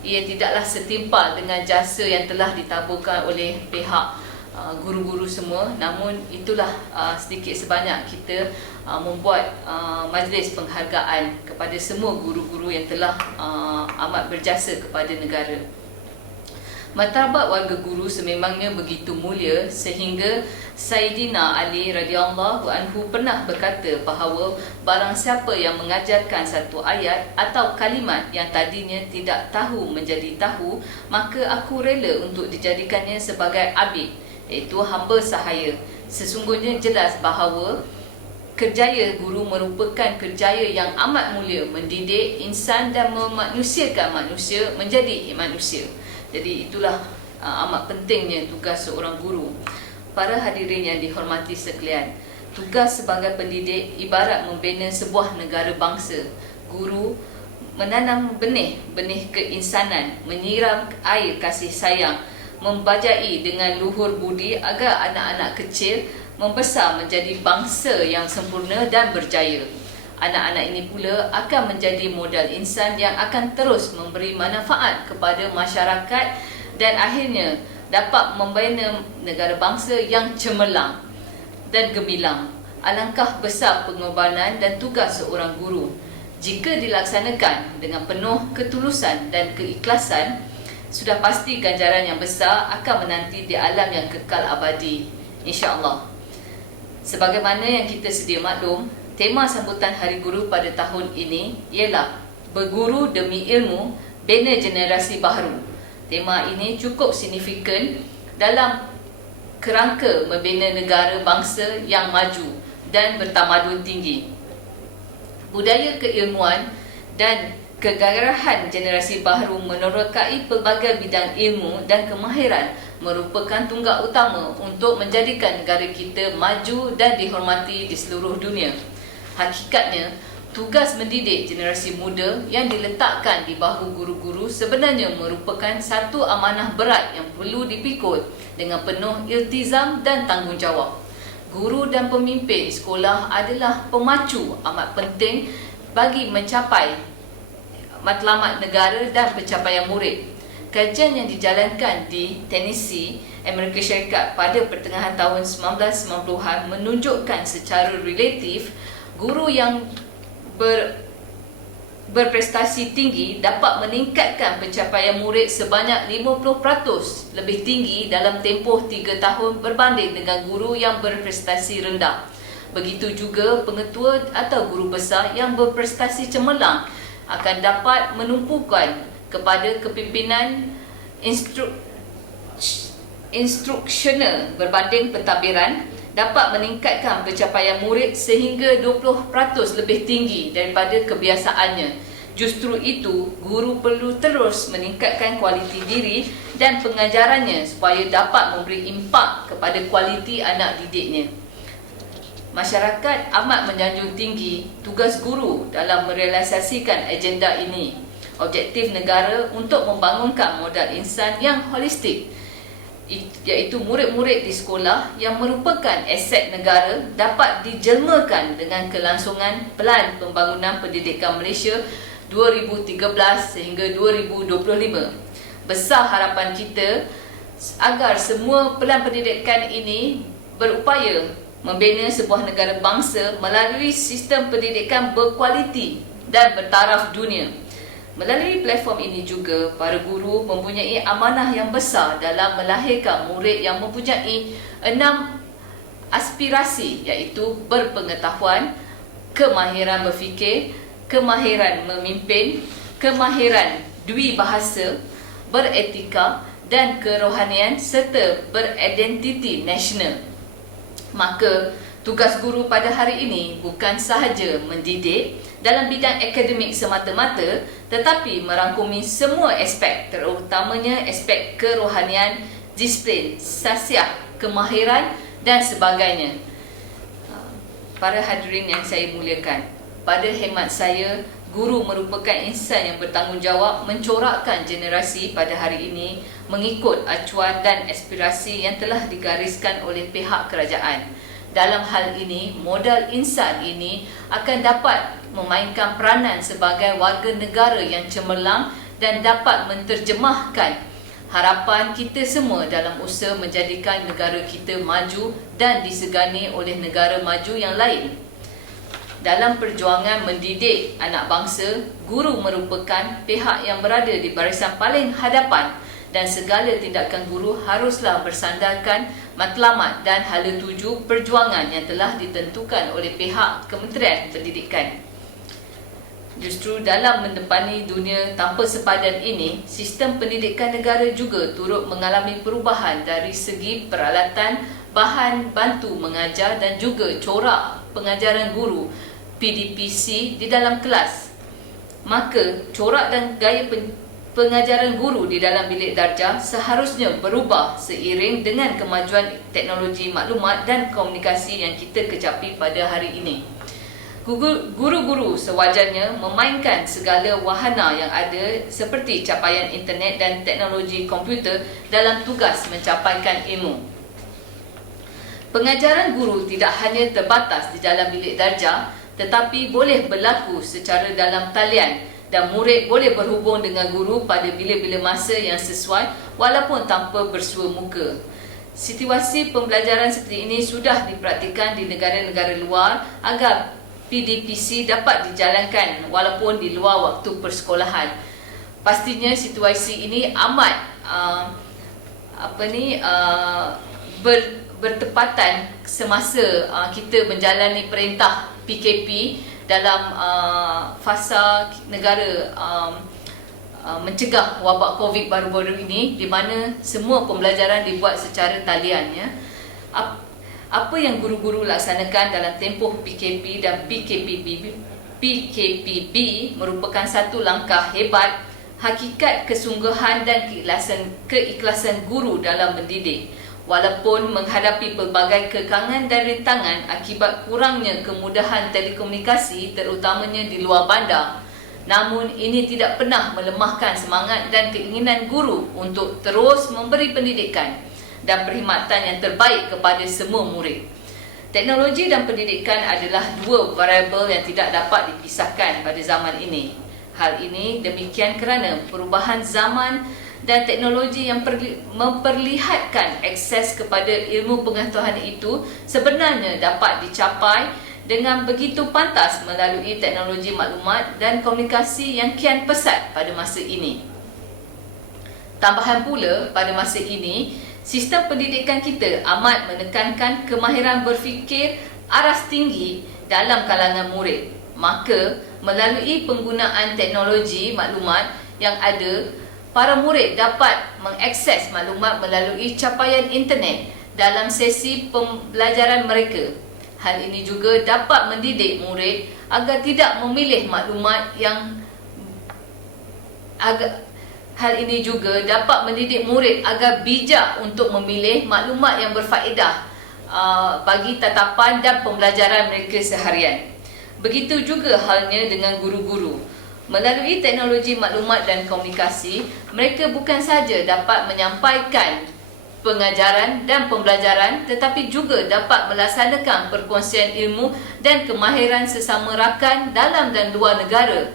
ia tidaklah setimpal dengan jasa yang telah ditaburkan oleh pihak guru-guru semua, namun itulah sedikit sebanyak kita membuat majlis penghargaan kepada semua guru-guru yang telah amat berjasa kepada negara. Martabat warga guru sememangnya begitu mulia sehingga Sayyidina Ali radhiyallahu anhu pernah berkata bahawa barang siapa yang mengajarkan satu ayat atau kalimat yang tadinya tidak tahu menjadi tahu, maka aku rela untuk dijadikannya sebagai abid, iaitu hamba sahaya. Sesungguhnya jelas bahawa kerjaya guru merupakan kerjaya yang amat mulia, mendidik insan dan memanusiakan manusia menjadi manusia. Jadi itulah amat pentingnya tugas seorang guru. Para hadirin yang dihormati sekalian, tugas sebagai pendidik ibarat membina sebuah negara bangsa. Guru menanam benih keinsanan, menyiram air kasih sayang, membajai dengan luhur budi agar anak-anak kecil membesar menjadi bangsa yang sempurna dan berjaya. Anak-anak ini pula akan menjadi modal insan yang akan terus memberi manfaat kepada masyarakat dan akhirnya dapat membina negara bangsa yang cemerlang dan gemilang. Alangkah besar pengorbanan dan tugas seorang guru. Jika dilaksanakan dengan penuh ketulusan dan keikhlasan, sudah pasti ganjaran yang besar akan menanti di alam yang kekal abadi, insya-Allah. Sebagaimana yang kita sedia maklum, tema sambutan Hari Guru pada tahun ini ialah Berguru Demi Ilmu, Bina Generasi Baharu. Tema ini cukup signifikan dalam kerangka membina negara bangsa yang maju dan bertamadun tinggi. Budaya keilmuan dan kegarahan generasi baharu menerokai pelbagai bidang ilmu dan kemahiran merupakan tunggak utama untuk menjadikan negara kita maju dan dihormati di seluruh dunia. Hakikatnya, tugas mendidik generasi muda yang diletakkan di bahu guru-guru sebenarnya merupakan satu amanah berat yang perlu dipikul dengan penuh iltizam dan tanggungjawab. Guru dan pemimpin sekolah adalah pemacu amat penting bagi mencapai matlamat negara dan pencapaian murid. Kajian yang dijalankan di Tennessee, Amerika Syarikat pada pertengahan tahun 1990-an menunjukkan secara relatif guru yang berprestasi tinggi dapat meningkatkan pencapaian murid sebanyak 50% lebih tinggi dalam tempoh 3 tahun berbanding dengan guru yang berprestasi rendah. Begitu juga pengetua atau guru besar yang berprestasi cemerlang akan dapat menumpukan kepada kepimpinan instruksional berbanding pentadbiran, dapat meningkatkan pencapaian murid sehingga 20% lebih tinggi daripada kebiasaannya. Justru itu, guru perlu terus meningkatkan kualiti diri dan pengajarannya supaya dapat memberi impak kepada kualiti anak didiknya. Masyarakat amat menjunjung tinggi tugas guru dalam merealisasikan agenda ini. Objektif negara untuk membangunkan modal insan yang holistik, iaitu murid-murid di sekolah yang merupakan aset negara dapat dijelmakan dengan kelangsungan Pelan Pembangunan Pendidikan Malaysia 2013 sehingga 2025. Besar harapan kita agar semua pelan pendidikan ini berupaya membina sebuah negara bangsa melalui sistem pendidikan berkualiti dan bertaraf dunia. Melalui platform ini juga, para guru mempunyai amanah yang besar dalam melahirkan murid yang mempunyai 6 aspirasi, iaitu berpengetahuan, kemahiran berfikir, kemahiran memimpin, kemahiran dwi bahasa, beretika dan kerohanian serta beridentiti nasional. Maka, tugas guru pada hari ini bukan sahaja mendidik dalam bidang akademik semata-mata, tetapi merangkumi semua aspek, terutamanya aspek kerohanian, disiplin, sasiah, kemahiran dan sebagainya. Para hadirin yang saya muliakan, pada hemat saya, guru merupakan insan yang bertanggungjawab mencorakkan generasi pada hari ini mengikut acuan dan aspirasi yang telah digariskan oleh pihak kerajaan. Dalam hal ini, modal insan ini akan dapat memainkan peranan sebagai warga negara yang cemerlang dan dapat menterjemahkan harapan kita semua dalam usaha menjadikan negara kita maju dan disegani oleh negara maju yang lain. Dalam perjuangan mendidik anak bangsa, guru merupakan pihak yang berada di barisan paling hadapan dan segala tindakan guru haruslah bersandarkan matlamat dan hala tuju perjuangan yang telah ditentukan oleh pihak Kementerian Pendidikan. Justru dalam mendepani dunia tanpa sepadan ini, sistem pendidikan negara juga turut mengalami perubahan dari segi peralatan, bahan bantu mengajar dan juga corak pengajaran guru PDPC di dalam kelas. Maka, corak dan gaya pengajaran guru di dalam bilik darjah seharusnya berubah seiring dengan kemajuan teknologi maklumat dan komunikasi yang kita kecapi pada hari ini. Guru-guru sewajarnya memainkan segala wahana yang ada seperti capaian internet dan teknologi komputer dalam tugas mencapaikan ilmu. Pengajaran guru tidak hanya terbatas di dalam bilik darjah, tetapi boleh berlaku secara dalam talian dan murid boleh berhubung dengan guru pada bila-bila masa yang sesuai walaupun tanpa bersua muka. Situasi pembelajaran seperti ini sudah dipraktikkan di negara-negara luar agar PDPC dapat dijalankan walaupun di luar waktu persekolahan. Pastinya situasi ini amat bertepatan semasa kita menjalani perintah PKP dalam fasa negara mencegah wabak COVID baru-baru ini, di mana semua pembelajaran dibuat secara talian. Apa yang guru-guru laksanakan dalam tempoh PKP dan PKPB merupakan satu langkah hebat, hakikat kesungguhan dan keikhlasan guru dalam mendidik. Walaupun menghadapi pelbagai kekangan dan rintangan akibat kurangnya kemudahan telekomunikasi terutamanya di luar bandar, namun ini tidak pernah melemahkan semangat dan keinginan guru untuk terus memberi pendidikan dan perkhidmatan yang terbaik kepada semua murid. Teknologi dan pendidikan adalah dua variabel yang tidak dapat dipisahkan pada zaman ini. Hal ini demikian kerana perubahan zaman dan teknologi yang memperlihatkan akses kepada ilmu pengetahuan itu sebenarnya dapat dicapai dengan begitu pantas melalui teknologi maklumat dan komunikasi yang kian pesat pada masa ini. Tambahan pula, pada masa ini, sistem pendidikan kita amat menekankan kemahiran berfikir aras tinggi dalam kalangan murid. Maka, melalui penggunaan teknologi maklumat yang ada, para murid dapat mengakses maklumat melalui capaian internet dalam sesi pembelajaran mereka. Hal ini juga dapat mendidik murid agar tidak memilih maklumat yang agar bijak untuk memilih maklumat yang berfaedah bagi tatapan dan pembelajaran mereka seharian. Begitu juga halnya dengan guru-guru. Melalui teknologi maklumat dan komunikasi, mereka bukan sahaja dapat menyampaikan pengajaran dan pembelajaran, tetapi juga dapat melaksanakan perkongsian ilmu dan kemahiran sesama rakan dalam dan luar negara.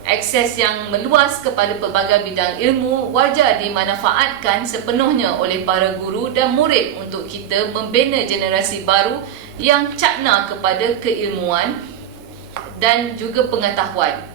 Akses yang meluas kepada pelbagai bidang ilmu wajar dimanfaatkan sepenuhnya oleh para guru dan murid untuk kita membina generasi baru yang cakna kepada keilmuan dan juga pengetahuan.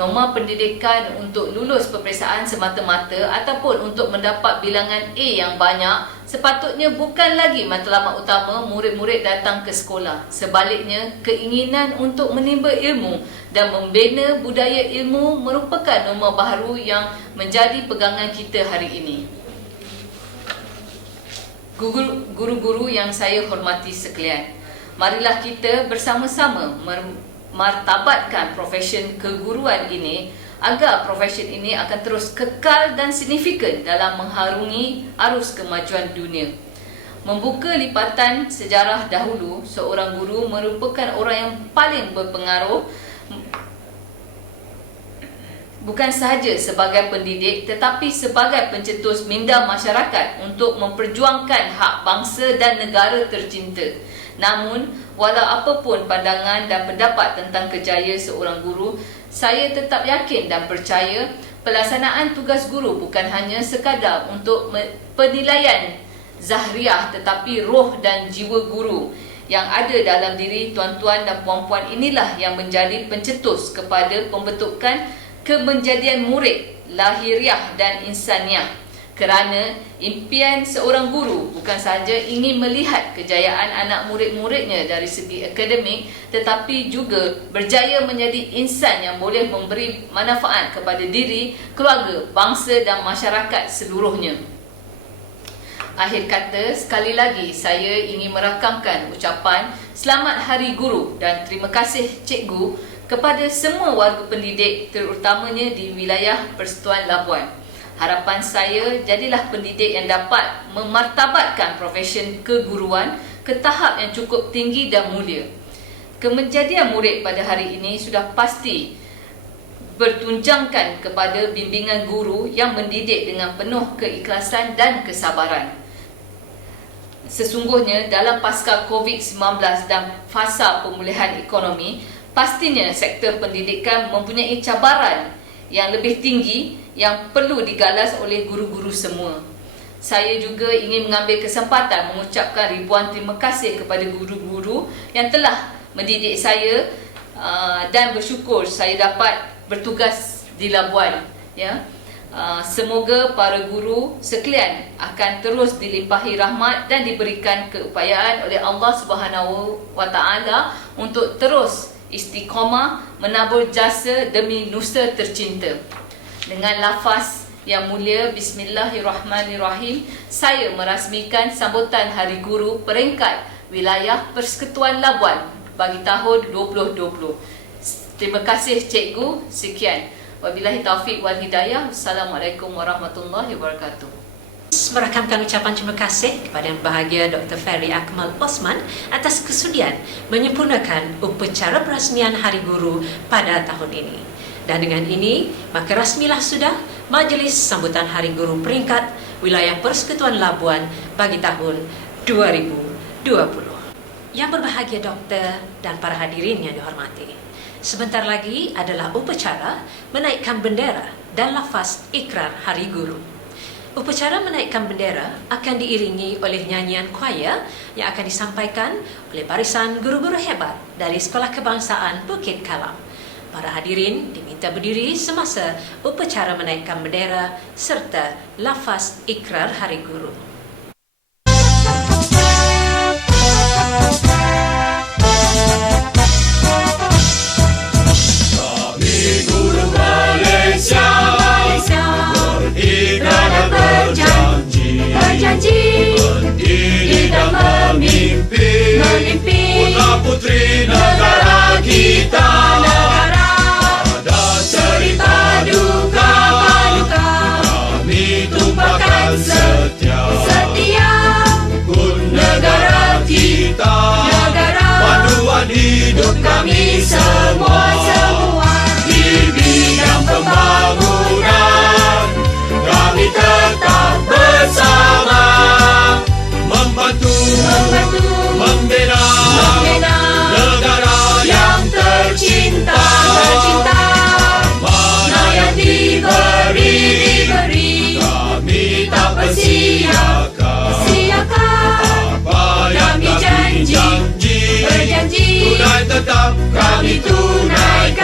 norma pendidikan untuk lulus peperiksaan semata-mata ataupun untuk mendapat bilangan A yang banyak sepatutnya bukan lagi matlamat utama murid-murid datang ke sekolah. Sebaliknya, keinginan untuk menimba ilmu dan membina budaya ilmu merupakan norma baharu yang menjadi pegangan kita hari ini. Guru-guru yang saya hormati sekalian, marilah kita bersama-sama martabatkan profesyen keguruan ini agar profesyen ini akan terus kekal dan signifikan dalam mengharungi arus kemajuan dunia. Membuka lipatan sejarah dahulu, seorang guru merupakan orang yang paling berpengaruh bukan sahaja sebagai pendidik tetapi sebagai pencetus minda masyarakat untuk memperjuangkan hak bangsa dan negara tercinta. Namun, walau apapun pandangan dan pendapat tentang kerjaya seorang guru, saya tetap yakin dan percaya pelaksanaan tugas guru bukan hanya sekadar untuk penilaian zahriah tetapi roh dan jiwa guru yang ada dalam diri tuan-tuan dan puan-puan inilah yang menjadi pencetus kepada pembentukan kemenjadian murid lahiriah dan insaniah. Kerana impian seorang guru bukan sahaja ingin melihat kejayaan anak murid-muridnya dari segi akademik tetapi juga berjaya menjadi insan yang boleh memberi manfaat kepada diri, keluarga, bangsa dan masyarakat seluruhnya. Akhir kata, sekali lagi saya ingin merakamkan ucapan Selamat Hari Guru dan terima kasih Cikgu kepada semua warga pendidik terutamanya di wilayah Persekutuan Labuan. Harapan saya, jadilah pendidik yang dapat memartabatkan profesyen keguruan ke tahap yang cukup tinggi dan mulia. Kemenjadian murid pada hari ini sudah pasti bertunjangkan kepada bimbingan guru yang mendidik dengan penuh keikhlasan dan kesabaran. Sesungguhnya dalam pasca COVID-19 dan fasa pemulihan ekonomi, pastinya sektor pendidikan mempunyai cabaran yang lebih tinggi yang perlu digalas oleh guru-guru semua. Saya juga ingin mengambil kesempatan mengucapkan ribuan terima kasih kepada guru-guru yang telah mendidik saya dan bersyukur saya dapat bertugas di Labuan. Semoga para guru sekalian akan terus dilimpahi rahmat dan diberikan keupayaan oleh Allah Subhanahu wa Taala untuk terus istiqamah menabur jasa demi nusa tercinta. Dengan lafaz yang mulia Bismillahirrahmanirrahim, saya merasmikan sambutan Hari Guru peringkat wilayah Persekutuan Labuan bagi tahun 2020. Terima kasih Cikgu. Sekian. Wabillahi taufiq wal hidayah. Assalamualaikum warahmatullahi wabarakatuh. Merakamkan ucapan terima kasih kepada Yang Berbahagia Dr. Ferry Akmal Osman atas kesudian menyempurnakan upacara perasmian Hari Guru pada tahun ini. Dan dengan ini, maka rasmilah sudah Majlis Sambutan Hari Guru peringkat wilayah Persekutuan Labuan bagi tahun 2020. Yang berbahagia doktor dan para hadirin yang dihormati, sebentar lagi adalah upacara menaikkan bendera dan lafaz ikrar Hari Guru. Upacara menaikkan bendera akan diiringi oleh nyanyian choir yang akan disampaikan oleh barisan guru-guru hebat dari Sekolah Kebangsaan Bukit Kalam. Para hadirin diminta berdiri semasa upacara menaikkan bendera serta lafaz ikrar Hari Guru. Kami guru Malaysia berikrar dan berjanji mendidik dan memimpin putra-putri negara kita. Ada cerita duka kami tumpahkan setia kun negara kita, panduan hidup kami semua. Di bidang pembangunan kami tetap bersama, membantu membina negara yang tercinta. Mana yang diberi kami tak persiakan. Apa yang kami janji tunai tetap kami tunaikan.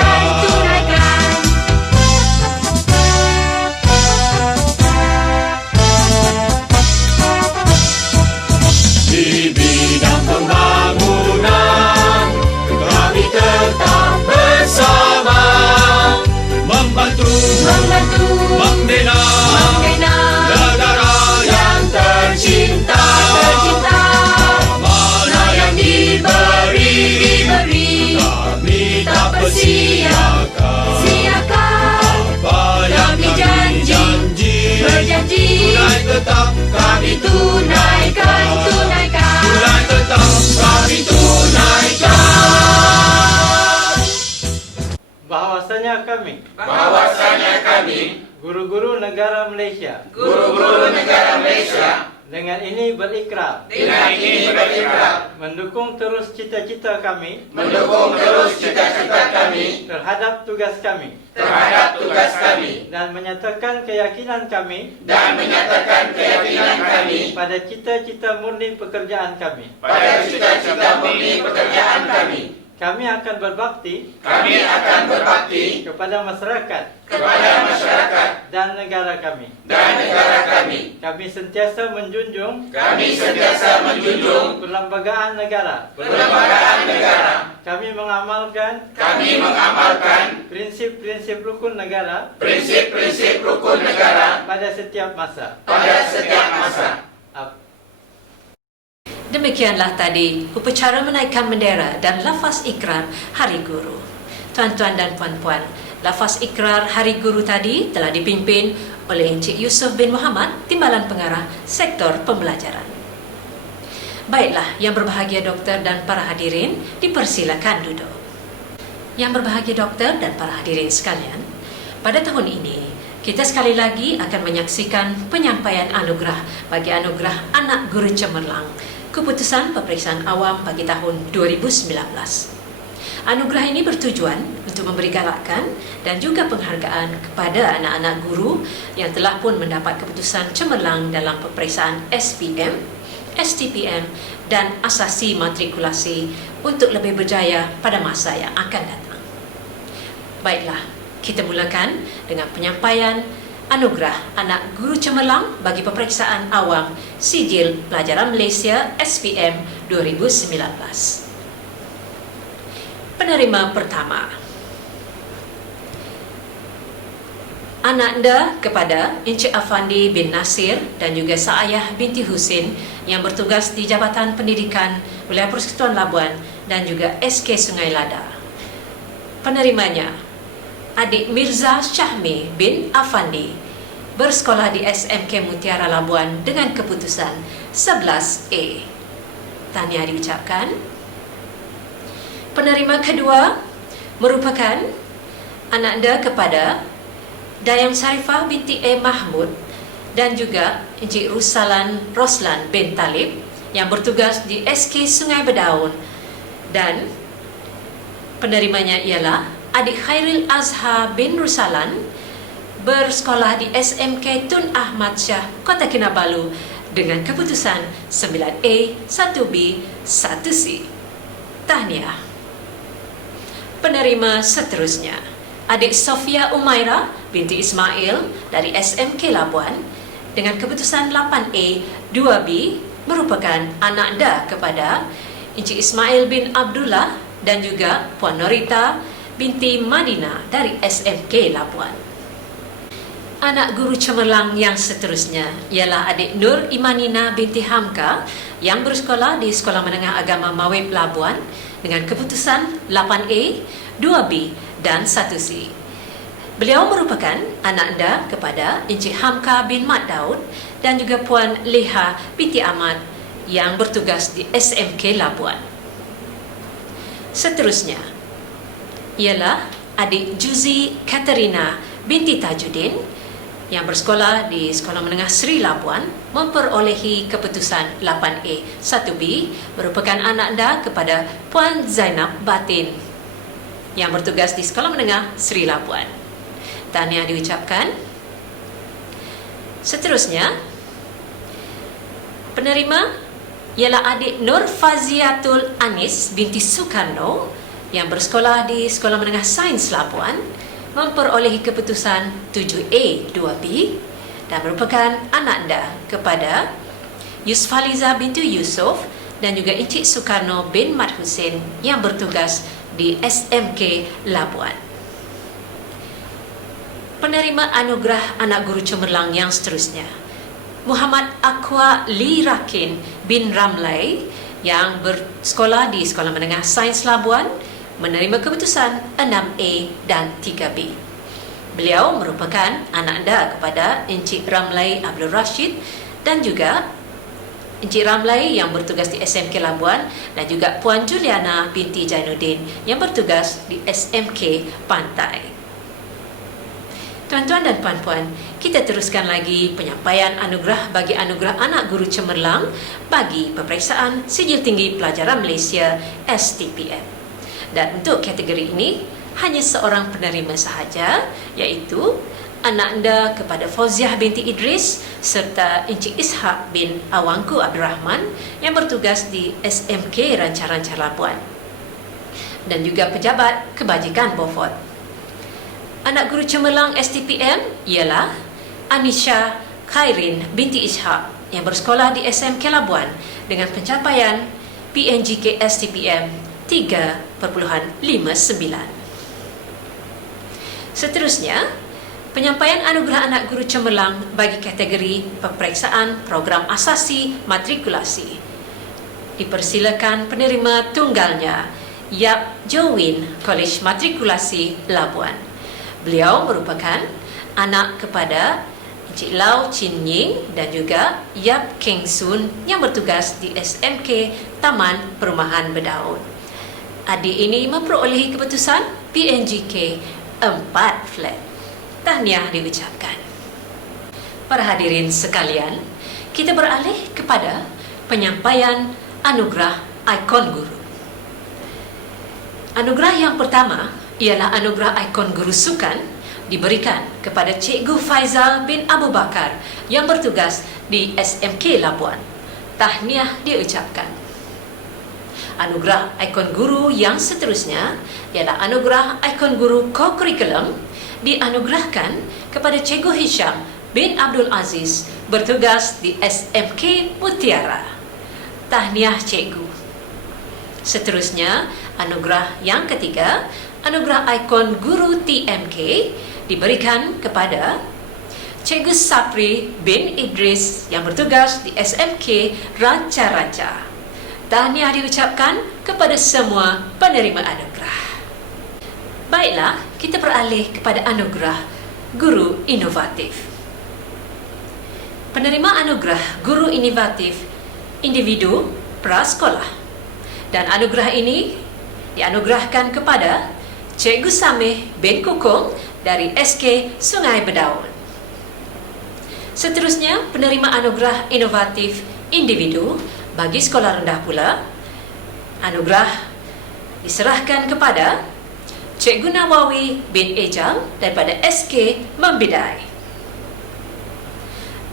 bahwasanya kami, guru-guru negara Malaysia, guru-guru negara Malaysia, dengan ini berikrar dengan ini berikrar mendukung terus cita-cita kami mendukung terus cita-cita kami terhadap tugas kami terhadap tugas kami dan menyatakan keyakinan kami dan menyatakan keyakinan kami pada cita-cita murni pekerjaan kami. pada cita-cita murni pekerjaan kami. Kami akan berbakti Kami akan berbakti kepada masyarakat kepada masyarakat dan negara kami. dan negara kami. Kami sentiasa menjunjung Kami sentiasa menjunjung perlembagaan negara. perlembagaan negara. Kami mengamalkan Kami mengamalkan prinsip-prinsip rukun negara prinsip-prinsip rukun negara pada setiap masa. pada setiap masa. Demikianlah tadi upacara menaikkan bendera dan lafaz ikrar Hari Guru. Tuan-tuan dan puan-puan, lafaz ikrar Hari Guru tadi telah dipimpin oleh Encik Yusof bin Muhammad, Timbalan Pengarah Sektor Pembelajaran. Baiklah, yang berbahagia doktor dan para hadirin, dipersilakan duduk. Yang berbahagia doktor dan para hadirin sekalian, pada tahun ini kita sekali lagi akan menyaksikan penyampaian anugerah bagi anugerah Anak Guru Cemerlang, keputusan peperiksaan awam bagi tahun 2019. Anugerah ini bertujuan untuk memberi galakan dan juga penghargaan kepada anak-anak guru yang telah pun mendapat keputusan cemerlang dalam peperiksaan SPM, STPM dan asasi matrikulasi untuk lebih berjaya pada masa yang akan datang. Baiklah, kita mulakan dengan penyampaian Anugerah Anak Guru Cemerlang bagi peperiksaan awam Sijil Pelajaran Malaysia SPM 2019. Penerima pertama, Ananda kepada Encik Afandi bin Nasir dan juga Saayah binti Husin yang bertugas di Jabatan Pendidikan Wilayah Persekutuan Labuan dan juga SK Sungai Lada. Penerimanya adik Mirza Syahmi bin Afandi, bersekolah di SMK Mutiara Labuan dengan keputusan 11A. Tahniah diucapkan. Penerima kedua merupakan ananda kepada Dayang Sarifah binti A. Mahmud dan juga Encik Roslan bin Talib yang bertugas di SK Sungai Bedaun, dan penerimanya ialah adik Khairil Azhar bin Rusalan, bersekolah di SMK Tun Ahmad Shah, Kota Kinabalu dengan keputusan 9A, 1B, 1C. Tahniah. Penerima seterusnya, adik Sofia Umaira binti Ismail dari SMK Labuan dengan keputusan 8A, 2B, merupakan ananda kepada Encik Ismail bin Abdullah dan juga Puan Norita binti Madinah dari SMK Labuan. Anak guru cemerlang yang seterusnya ialah adik Nur Imanina binti Hamka yang bersekolah di Sekolah Menengah Agama Mawib Labuan dengan keputusan 8A, 2B dan 1C. Beliau merupakan ananda kepada Encik Hamka bin Mat Daud dan juga Puan Leha binti Ahmad yang bertugas di SMK Labuan. Seterusnya ialah adik Juzi Katerina binti Tajuddin yang bersekolah di Sekolah Menengah Sri Labuan memperolehi keputusan 8A, 1B, merupakan ananda kepada Puan Zainab Batin yang bertugas di Sekolah Menengah Sri Labuan. Tahniah diucapkan. Seterusnya, penerima ialah adik Nur Faziatul Anis binti Soekarno yang bersekolah di Sekolah Menengah Sains Labuan memperolehi keputusan 7A, 2B dan merupakan ananda kepada Yusfaliza binti Yusof dan juga Encik Soekarno bin Mat Husin yang bertugas di SMK Labuan. Penerima anugerah Anak Guru Cemerlang yang seterusnya, Muhammad Aqwa Lee Rakin bin Ramlai yang bersekolah di Sekolah Menengah Sains Labuan menerima keputusan 6A dan 3B. Beliau merupakan ananda kepada Encik Ramlai Abdul Rashid dan juga Encik Ramlai yang bertugas di SMK Labuan dan juga Puan Juliana binti Jainuddin yang bertugas di SMK Pantai. Tuan-tuan dan puan-puan, kita teruskan lagi penyampaian anugerah bagi anugerah anak guru cemerlang bagi peperiksaan Sijil Tinggi Pelajaran Malaysia STPM. Dan untuk kategori ini, hanya seorang penerima sahaja, iaitu anak anda kepada Fauziah binti Idris serta Encik Ishak bin Awangku Abdul Rahman yang bertugas di SMK Ranca-Ranca Labuan dan juga pejabat kebajikan Beaufort. Anak guru cemerlang STPM ialah Anisha Khairin binti Ishak yang bersekolah di SMK Labuan dengan pencapaian PNGK STPM 3.59. Seterusnya, penyampaian anugerah anak guru cemerlang bagi kategori peperiksaan program asasi matrikulasi. Dipersilakan penerima tunggalnya, Yap Jowin, Kolej Matrikulasi Labuan. Beliau merupakan anak kepada Encik Lau Chin Ying dan juga Yap Keng Sun yang bertugas di SMK Taman Perumahan Bedaun. Adik ini memperolehi keputusan PNGK 4 flat. Tahniah diucapkan. Para hadirin sekalian, kita beralih kepada penyampaian anugerah ikon guru. Anugerah yang pertama ialah anugerah ikon guru sukan diberikan kepada Cikgu Faizal bin Abu Bakar yang bertugas di SMK Labuan. Tahniah diucapkan. Anugerah ikon guru yang seterusnya ialah anugerah ikon guru co-curriculum dianugerahkan kepada Cikgu Hisham bin Abdul Aziz bertugas di SMK Mutiara. Tahniah Cikgu. Seterusnya, anugerah yang ketiga, anugerah ikon guru TMK diberikan kepada Cikgu Sapri bin Idris yang bertugas di SMK Ranca-Ranca. Tahniah diucapkan kepada semua penerima anugerah. Baiklah, kita beralih kepada anugerah guru inovatif. Penerima anugerah guru inovatif individu prasekolah. Dan anugerah ini dianugerahkan kepada Cikgu Sameh bin Kukung dari SK Sungai Bedaun. Seterusnya, penerima anugerah inovatif individu bagi sekolah rendah pula. Anugerah diserahkan kepada Cikgu Nawawi bin Ejal daripada SK Membidai.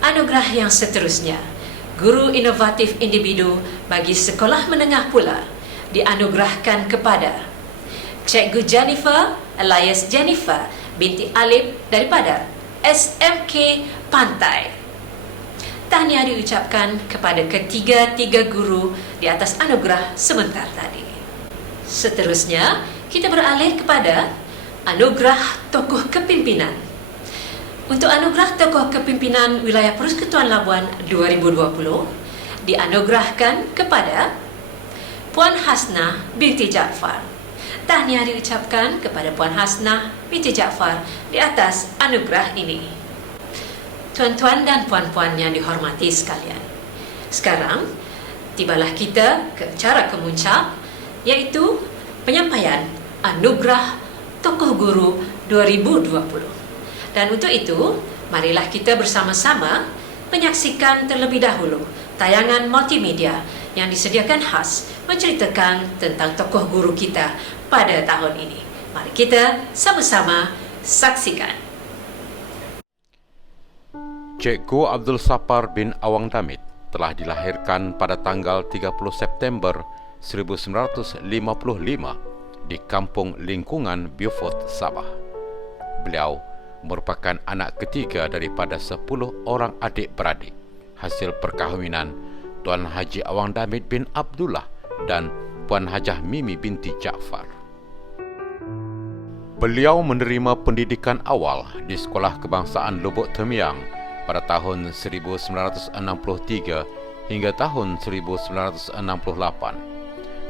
Anugerah yang seterusnya, guru inovatif individu bagi sekolah menengah pula dianugerahkan kepada Cikgu Jennifer alias Jennifer binti Alip daripada SMK Pantai. Tahniah diucapkan kepada ketiga-tiga guru di atas anugerah sebentar tadi. Seterusnya, kita beralih kepada anugerah tokoh kepimpinan. Untuk anugerah tokoh kepimpinan Wilayah Persekutuan Labuan 2020 dianugerahkan kepada Puan Hasnah binti Jaafar. Tahniah diucapkan kepada Puan Hasnah binti Jaafar di atas anugerah ini. Tuan-tuan dan puan-puan yang dihormati sekalian, sekarang tibalah kita ke acara kemuncak, iaitu penyampaian anugerah tokoh guru 2020. Dan untuk itu, marilah kita bersama-sama menyaksikan terlebih dahulu tayangan multimedia yang disediakan khas menceritakan tentang tokoh guru kita pada tahun ini. Mari kita sama-sama saksikan. Cikgu Abdul Sapar bin Awang Damit telah dilahirkan pada tanggal 30 September 1955 di Kampung Lingkungan Beaufort, Sabah. Beliau merupakan anak ketiga daripada 10 orang adik-beradik hasil perkahwinan Tuan Haji Awang Damit bin Abdullah dan Puan Hajah Mimi binti Jaafar. Beliau menerima pendidikan awal di Sekolah Kebangsaan Lubuk Temiang pada tahun 1963 hingga tahun 1968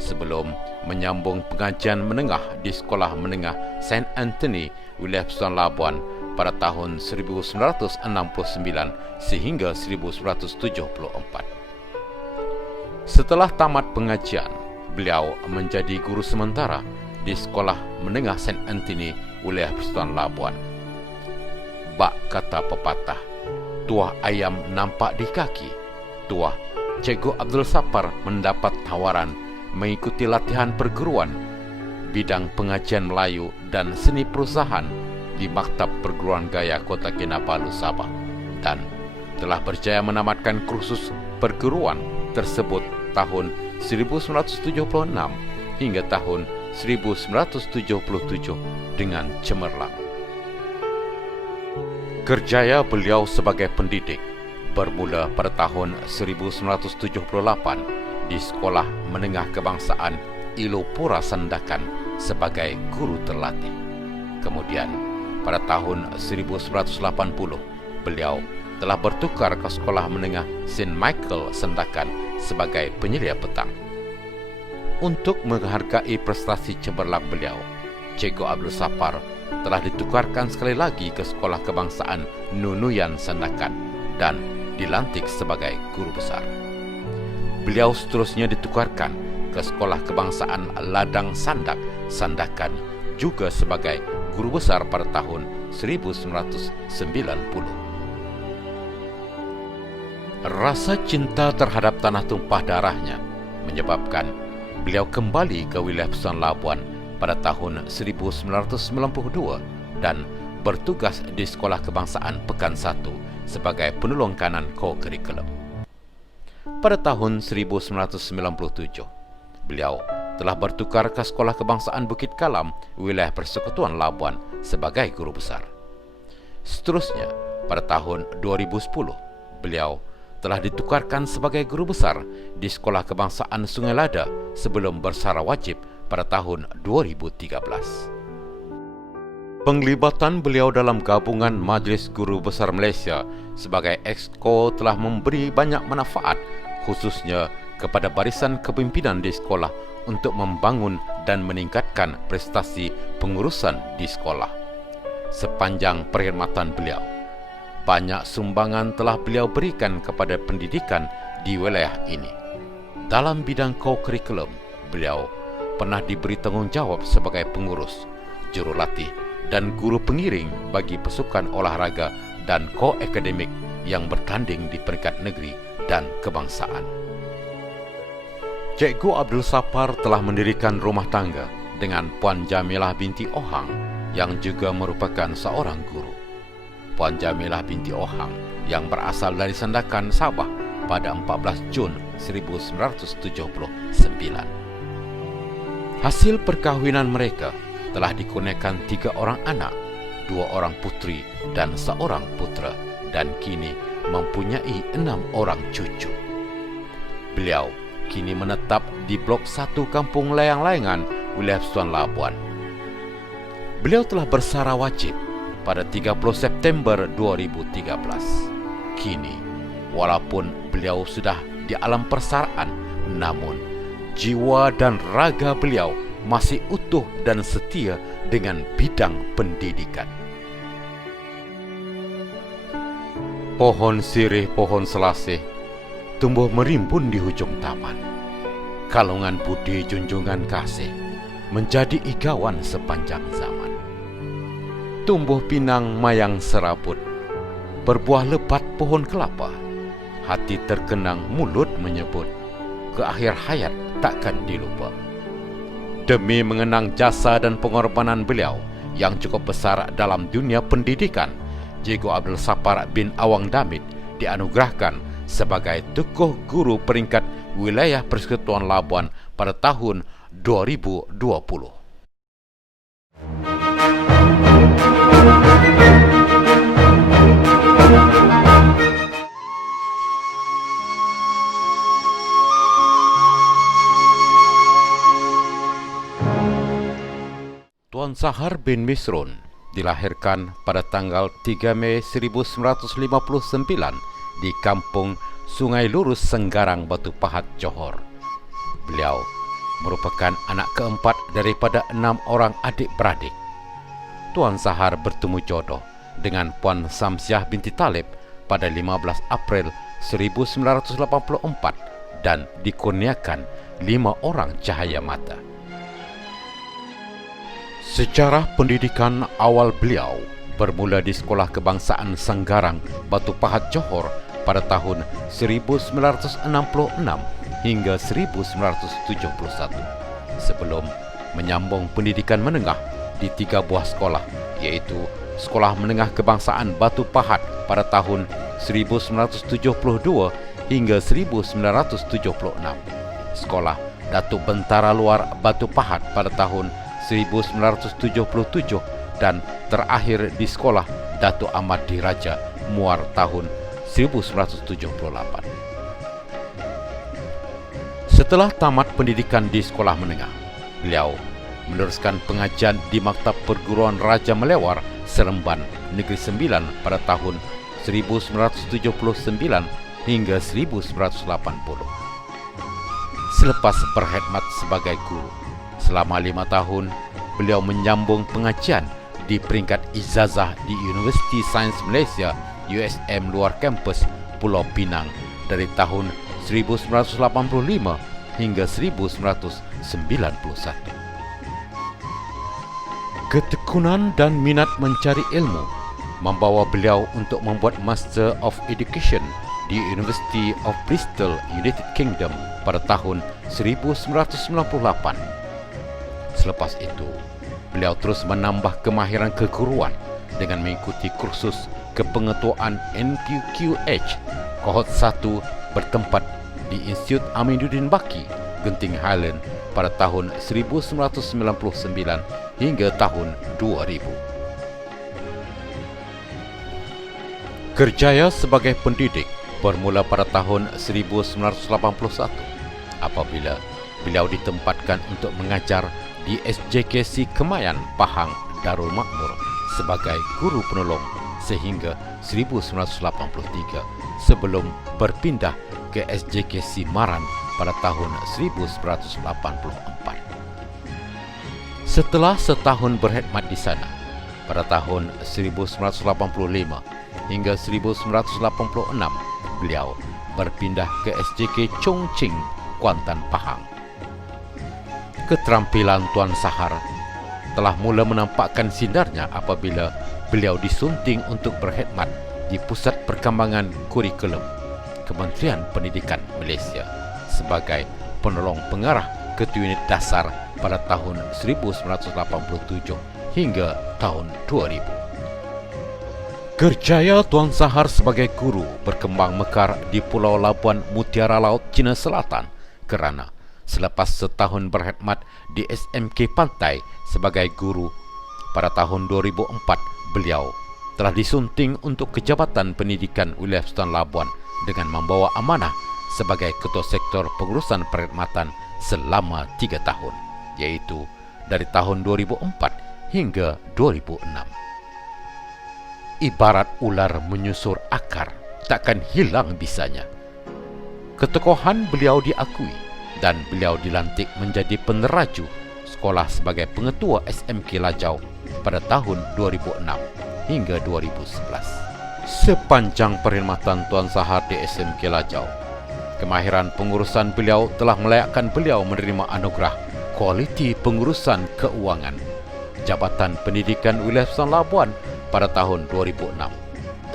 sebelum menyambung pengajian menengah di Sekolah Menengah St. Anthony, Wilayah Persekutuan Labuan pada tahun 1969 sehingga 1974. Setelah tamat pengajian, beliau menjadi guru sementara di Sekolah Menengah St. Anthony, Wilayah Persekutuan Labuan. bak kata pepatah, tuah ayam nampak di kaki. Tuah Cikgu Abdul Sapar mendapat tawaran mengikuti latihan perguruan bidang pengajian Melayu dan seni perusahaan di Maktab Perguruan Gaya Kota Kinabalu, Sabah, dan telah berjaya menamatkan kursus perguruan tersebut tahun 1976 hingga tahun 1977 dengan cemerlang. Kerjaya beliau sebagai pendidik bermula pada tahun 1978 di Sekolah Menengah Kebangsaan Ilopura Sandakan sebagai guru terlatih. Kemudian pada tahun 1980 beliau telah bertukar ke Sekolah Menengah St. Michael Sandakan sebagai penyelia petang. Untuk menghargai prestasi cemerlang beliau, Cikgu Abdul Sapar telah ditukarkan sekali lagi ke Sekolah Kebangsaan Nunuyan Sandakan dan dilantik sebagai guru besar. Beliau seterusnya ditukarkan ke Sekolah Kebangsaan Ladang Sandak Sandakan juga sebagai guru besar pada tahun 1990. Rasa cinta terhadap tanah tumpah darahnya menyebabkan beliau kembali ke wilayah Pusan Labuan pada tahun 1992 dan bertugas di Sekolah Kebangsaan Pekan 1 sebagai penolong kanan co-curriculum. Pada tahun 1997, beliau telah bertukar ke Sekolah Kebangsaan Bukit Kalam, wilayah Persekutuan Labuan sebagai guru besar. Seterusnya, pada tahun 2010, beliau telah ditukarkan sebagai guru besar di Sekolah Kebangsaan Sungai Lada sebelum bersara wajib pada tahun 2013. Penglibatan beliau dalam gabungan Majlis Guru Besar Malaysia sebagai Exco telah memberi banyak manfaat, khususnya kepada barisan kepimpinan di sekolah untuk membangun dan meningkatkan prestasi pengurusan di sekolah. Sepanjang perkhidmatan beliau, banyak sumbangan telah beliau berikan kepada pendidikan di wilayah ini. Dalam bidang co-curriculum, beliau pernah diberi tanggungjawab sebagai pengurus, jurulatih dan guru pengiring bagi pasukan olahraga dan ko-akademik yang bertanding di peringkat negeri dan kebangsaan. Cikgu Abdul Sapar telah mendirikan rumah tangga dengan Puan Jamilah binti Ohang yang juga merupakan seorang guru. Puan Jamilah binti Ohang yang berasal dari Sandakan, Sabah pada 14 Jun 1979. Hasil perkahwinan mereka telah dikurniakan 3 orang anak, 2 orang putri dan 1 putra, dan kini mempunyai 6 orang cucu. Beliau kini menetap di Blok 1 Kampung Layang-Layangan, wilayah Pusan Labuan. Beliau telah bersara wajib pada 30 September 2013. Kini, walaupun beliau sudah di alam persaraan, namun jiwa dan raga beliau masih utuh dan setia dengan bidang pendidikan. Pohon sirih, pohon selasih tumbuh merimbun di hujung taman. Kalungan budi junjungan kasih menjadi igawan sepanjang zaman. Tumbuh pinang mayang serabut, berbuah lebat pohon kelapa. Hati terkenang mulut menyebut, ke akhir hayat takkan dilupa. Demi mengenang jasa dan pengorbanan beliau yang cukup besar dalam dunia pendidikan, Cikgu Abdul Sapar bin Awang Damit dianugerahkan sebagai tokoh guru peringkat wilayah Persekutuan Labuan pada tahun 2020. Tuan Sahar bin Misrun dilahirkan pada tanggal 3 Mei 1959 di Kampung Sungai Lurus, Senggarang, Batu Pahat, Johor. Beliau merupakan anak keempat daripada 6 orang adik-beradik. Tuan Sahar bertemu jodoh dengan Puan Samsiah binti Talib pada 15 April 1984 dan dikurniakan 5 orang cahaya mata. Sejarah pendidikan awal beliau bermula di Sekolah Kebangsaan Senggarang, Batu Pahat, Johor pada tahun 1966 hingga 1971 sebelum menyambung pendidikan menengah di 3 buah sekolah, iaitu Sekolah Menengah Kebangsaan Batu Pahat pada tahun 1972 hingga 1976, Sekolah Datuk Bentara Luar Batu Pahat pada tahun 1977 dan terakhir di Sekolah Datuk Ahmad Diraja Muar tahun 1978. Setelah tamat pendidikan di sekolah menengah, beliau meneruskan pengajian di Maktab Perguruan Raja Melewar Seremban Negeri Sembilan pada tahun 1979 hingga 1980. Selepas berkhidmat sebagai guru selama 5 tahun, beliau menyambung pengajian di peringkat ijazah di Universiti Sains Malaysia USM Luar Kampus Pulau Pinang dari tahun 1985 hingga 1991. Ketekunan dan minat mencari ilmu membawa beliau untuk membuat Master of Education di University of Bristol, United Kingdom pada tahun 1998. Selepas itu, beliau terus menambah kemahiran keguruan dengan mengikuti kursus kepengetuaan NQQH Kohort 1 bertempat di Institut Aminuddin Baki, Genting Highland pada tahun 1999 hingga tahun 2000. Kerjaya sebagai pendidik bermula pada tahun 1981 apabila beliau ditempatkan untuk mengajar di SJKC Kemayan, Pahang, Darul Makmur sebagai guru penolong sehingga 1983 sebelum berpindah ke SJKC Maran pada tahun 1984. Setelah setahun berkhidmat di sana, pada tahun 1985 hingga 1986, beliau berpindah ke SJK Chongqing, Kuantan, Pahang. Keterampilan Tuan Sahar telah mula menampakkan sinarnya apabila beliau disunting untuk berkhidmat di Pusat Perkembangan Kurikulum Kementerian Pendidikan Malaysia sebagai penolong pengarah Ketua Unit Dasar pada tahun 1987 hingga tahun 2000. Kerjaya Tuan Sahar sebagai guru berkembang mekar di Pulau Labuan Mutiara Laut, China Selatan kerana selepas setahun berkhidmat di SMK Pantai sebagai guru pada tahun 2004, beliau telah disunting untuk Kejabatan Pendidikan Wilayah Sultan Labuan dengan membawa amanah sebagai Ketua Sektor Pengurusan Perkhidmatan selama 3 tahun, iaitu dari tahun 2004 hingga 2006. Ibarat ular menyusur akar, takkan hilang bisanya. Ketokohan beliau diakui dan beliau dilantik menjadi peneraju sekolah sebagai pengetua SMK Lajau pada tahun 2006 hingga 2011. Sepanjang perkhidmatan Tuan Sahar di SMK Lajau, kemahiran pengurusan beliau telah melayakkan beliau menerima anugerah Kualiti Pengurusan Keuangan Jabatan Pendidikan Wilayah Sultan Labuan pada tahun 2006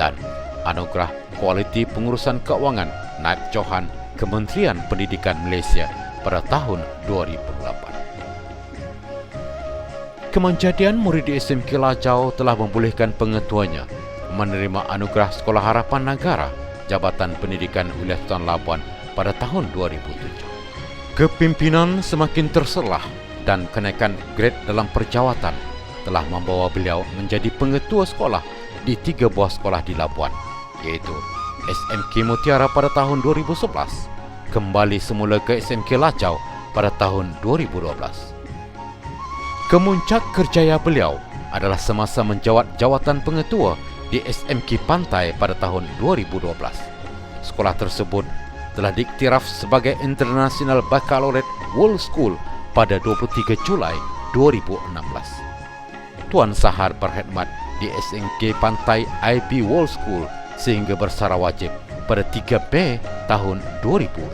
dan anugerah Kualiti Pengurusan Keuangan Naib Johan Kementerian Pendidikan Malaysia pada tahun 2008. Kemanjadian murid di SMK Lajau telah membolehkan pengetuanya menerima anugerah Sekolah Harapan Negara Jabatan Pendidikan Wilayah Sultan Labuan pada tahun 2007. Kepimpinan semakin terselah dan kenaikan grade dalam perjawatan telah membawa beliau menjadi pengetua sekolah di 3 buah sekolah di Labuan, iaitu SMK Mutiara pada tahun 2011, kembali semula ke SMK Lajau pada tahun 2012. Kemuncak kerjaya beliau adalah semasa menjawat jawatan pengetua di SMK Pantai pada tahun 2012. Sekolah tersebut telah diiktiraf sebagai International Baccalaureate World School pada 23 Julai 2016. Tuan Sahar berkhidmat di SMK Pantai IB World School sehingga bersara wajib pada 3 Mei tahun 2019.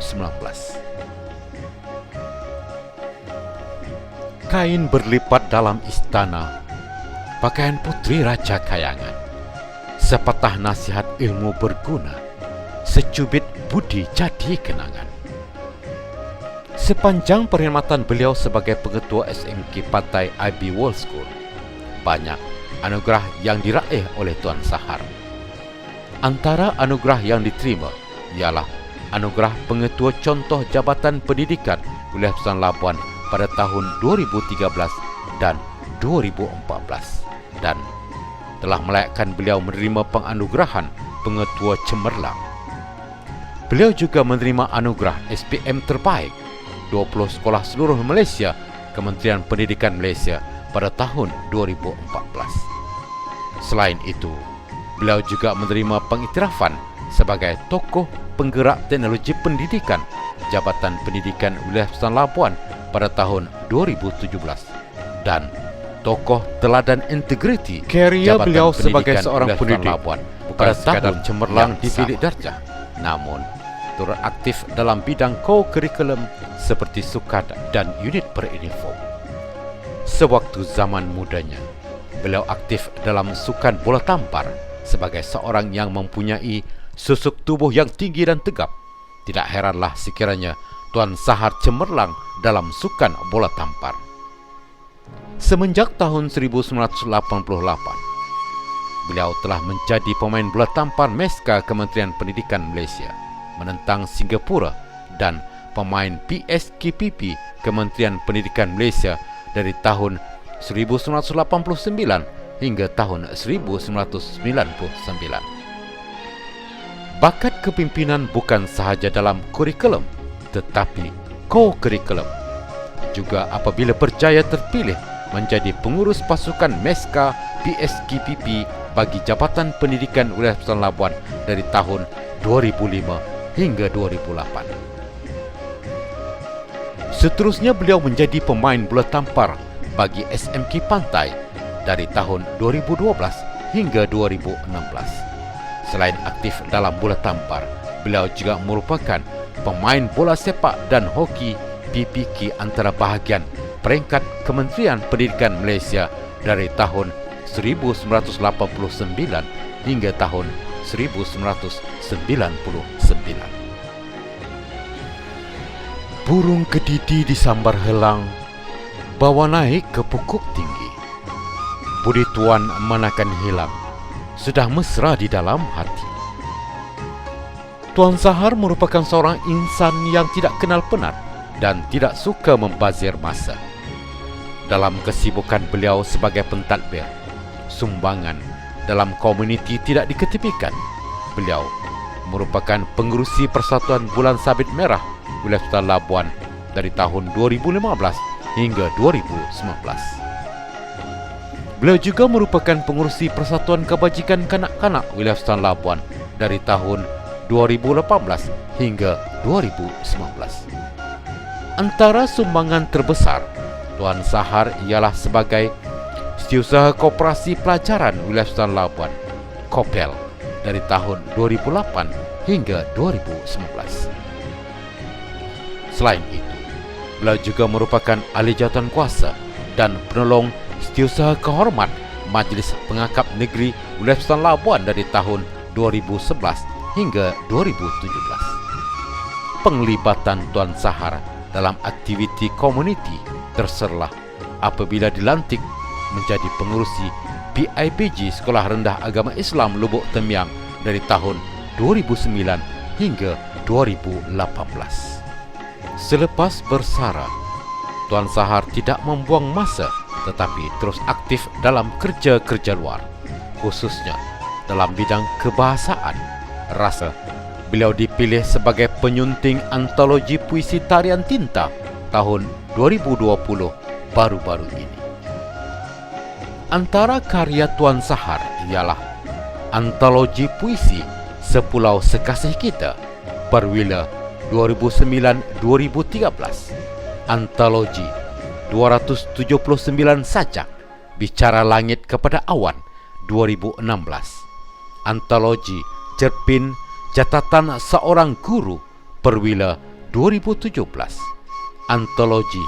Kain berlipat dalam istana pakaian putri Raja Kayangan, sepatah nasihat ilmu berguna, secubit budi jadi kenangan. Sepanjang perkhidmatan beliau sebagai pengetua SMK Pantai IB World School, banyak anugerah yang diraih oleh Tuan Sahar. Antara anugerah yang diterima ialah anugerah pengetua contoh Jabatan Pendidikan Wilayah Sultan Labuan pada tahun 2013 dan 2014, dan telah melayakkan beliau menerima penganugerahan pengetua cemerlang. Beliau juga menerima anugerah SPM terbaik 20 sekolah seluruh Malaysia Kementerian Pendidikan Malaysia pada tahun 2014. Selain itu, beliau juga menerima pengiktirafan sebagai tokoh penggerak teknologi pendidikan Jabatan Pendidikan Wilayah Sultan Labuan pada tahun 2017 dan tokoh teladan integriti Karya Jabatan beliau Pendidikan sebagai seorang Wilayah Sultan pendidik Labuan bukan pada sekadar tahun cemerlang yang di bilik sama. darjah, namun turut aktif dalam bidang co-curriculum seperti sukat dan unit beruniform. Sewaktu zaman mudanya, beliau aktif dalam sukan bola tampar sebagai seorang yang mempunyai susuk tubuh yang tinggi dan tegap. Tidak heranlah sekiranya Tuan Sahar cemerlang dalam sukan bola tampar. Semenjak tahun 1988, beliau telah menjadi pemain bola tampar Meska Kementerian Pendidikan Malaysia menentang Singapura dan pemain PSKPP Kementerian Pendidikan Malaysia dari tahun 1989 hingga tahun 1999. Bakat kepimpinan bukan sahaja dalam kurikulum tetapi co-curriculum. Juga apabila berjaya terpilih menjadi pengurus pasukan Meska PSKPP bagi Jabatan Pendidikan Wilayah Sultan Labuan dari tahun 2005 hingga 2008. Seterusnya beliau menjadi pemain bola tampar bagi SMK Pantai dari tahun 2012 hingga 2016. Selain aktif dalam bola tampar, beliau juga merupakan pemain bola sepak dan hoki PPK antara bahagian peringkat Kementerian Pendidikan Malaysia dari tahun 1989 hingga tahun 1999. Burung kedidi disambar helang, bawa naik ke pokok tinggi. Budi tuan manakan hilang, sudah mesra di dalam hati. Tuan Sahar merupakan seorang insan yang tidak kenal penat dan tidak suka membazir masa. Dalam kesibukan beliau sebagai pentadbir, sumbangan dalam komuniti tidak diketepikan. Beliau merupakan pengerusi Persatuan Bulan Sabit Merah Wilayah Sultan Labuan dari tahun 2015 hingga 2019. Beliau juga merupakan pengerusi Persatuan Kebajikan Kanak-kanak Wilayah Sultan Labuan dari tahun 2018 hingga 2019. Antara sumbangan terbesar Tuan Sahar ialah sebagai Setiausaha Koperasi Pelajaran Wilayah Sultan Labuan (KOPEL) dari tahun 2008 hingga 2019. Selain itu, beliau juga merupakan ahli jawatan kuasa dan penolong Setiausaha Kehormat Majlis Pengakap Negeri Wilayah Sultan Labuan dari tahun 2011 hingga 2017. Penglibatan Tuan Sahar dalam aktiviti komuniti terserlah apabila dilantik menjadi pengurusi PIBG Sekolah Rendah Agama Islam Lubuk Temiang dari tahun 2009 hingga 2018. Selepas bersara, Tuan Sahar tidak membuang masa tetapi terus aktif dalam kerja-kerja luar, khususnya dalam bidang kebahasaan. Rasa beliau dipilih sebagai penyunting antologi puisi Tarian Tinta tahun 2020 baru-baru ini. Antara karya Tuan Sahar ialah antologi puisi Sepulau Sekasih Kita Perwira 2009-2013, antologi 279 Sajak Bicara Langit Kepada Awan 2016, antologi Cerpin Catatan Seorang Guru Perwira 2017, antologi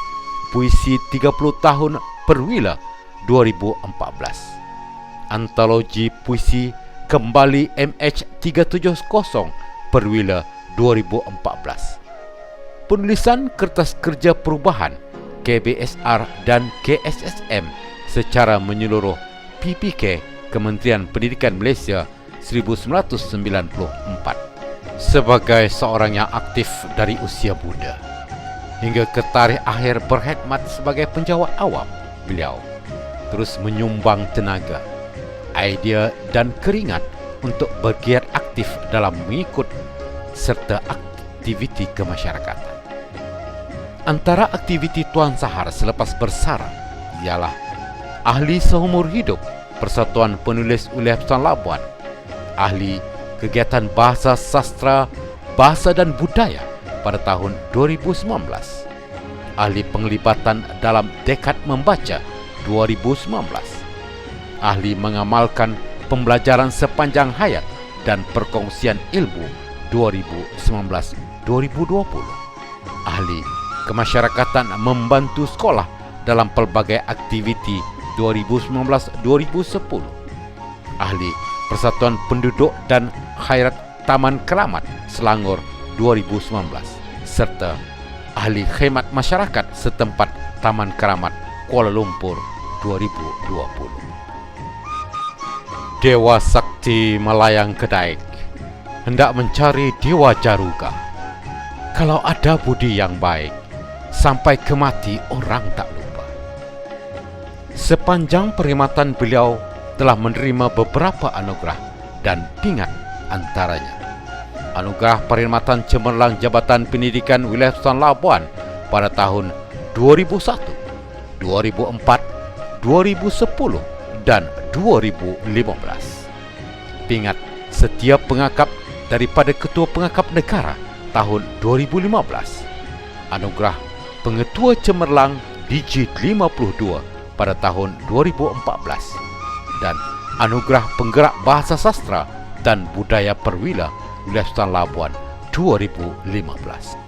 Puisi 30 Tahun Perwira 2014, Antologi Puisi Kembali MH370 Perwira 2014. Penulisan Kertas Kerja Perubahan KBSR dan KSSM secara menyeluruh PPK Kementerian Pendidikan Malaysia 1994. Sebagai seorang yang aktif dari usia muda hingga ke tarikh akhir berkhidmat sebagai penjawat awam, beliau terus menyumbang tenaga, idea dan keringat untuk bergiat aktif dalam mengikut serta aktiviti kemasyarakatan. Antara aktiviti Tuan Sahar selepas bersara ialah ahli seumur hidup Persatuan Penulis Wilayah Persekutuan Labuan, ahli kegiatan bahasa sastra, bahasa dan budaya pada tahun 2019, ahli penglibatan dalam Dekad Membaca 2019, ahli mengamalkan pembelajaran sepanjang hayat dan perkongsian ilmu 2019-2020, ahli kemasyarakatan membantu sekolah dalam pelbagai aktiviti 2019-2010, ahli Persatuan Penduduk dan Khairat Taman Keramat Selangor 2019, serta ahli khidmat masyarakat setempat Taman Keramat Kuala Lumpur 2020. Dewa Sakti melayang ke Daik, hendak mencari Dewa Jaruga. Kalau ada budi yang baik, sampai ke mati orang tak lupa. Sepanjang perkhidmatan beliau telah menerima beberapa anugerah dan pingat, antaranya Anugerah Perkhidmatan Cemerlang Jabatan Pendidikan Wilayah Persekutuan Labuan pada tahun 2001, 2004, 2010 dan 2015. Pingat Setia Pengakap daripada Ketua Pengakap Negara tahun 2015. Anugerah Pengetua Cemerlang DG52 pada tahun 2014 dan Anugerah Penggerak Bahasa Sastra dan Budaya Perwira Wilayah Persekutuan Labuan 2015.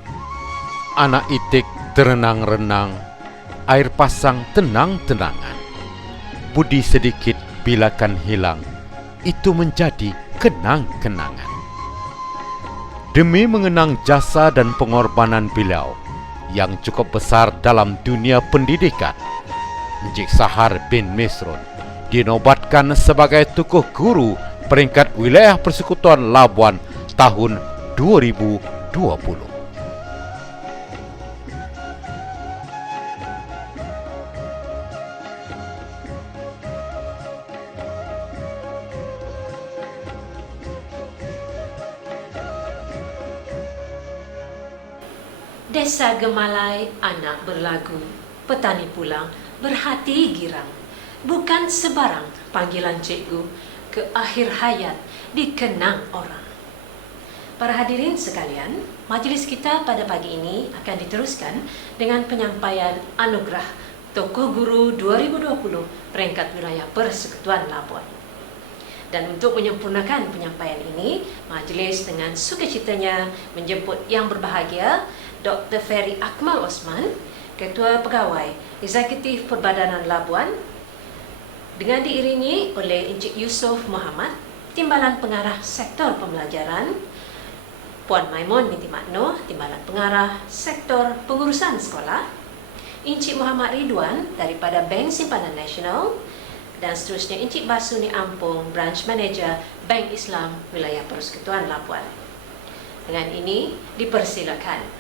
Anak itik terenang-renang, air pasang tenang-tenangan. Budi sedikit bilakan hilang, itu menjadi kenang-kenangan. Demi mengenang jasa dan pengorbanan beliau yang cukup besar dalam dunia pendidikan, Encik Sahar bin Misrun dinobatkan sebagai tokoh guru peringkat Wilayah Persekutuan Labuan tahun 2020. Desa Gemalai anak berlagu, petani pulang berhati girang. Bukan sebarang panggilan cikgu, ke akhir hayat dikenang orang. Para hadirin sekalian, majlis kita pada pagi ini akan diteruskan dengan penyampaian anugerah Tokoh Guru 2020 peringkat Wilayah Persekutuan Labuan. Dan untuk menyempurnakan penyampaian ini, majlis dengan sukacitanya menjemput yang berbahagia Dr. Ferry Akmal Osman, Ketua Pegawai Eksekutif Perbadanan Labuan, dengan diiringi oleh Encik Yusof Muhammad, Timbalan Pengarah Sektor Pembelajaran, Puan Maimun binti Makno, Timbalan Pengarah Sektor Pengurusan Sekolah, Encik Muhammad Ridwan daripada Bank Simpanan Nasional, dan seterusnya Encik Basuni Ampung, Branch Manager Bank Islam Wilayah Persekutuan Labuan. Dengan ini dipersilakan.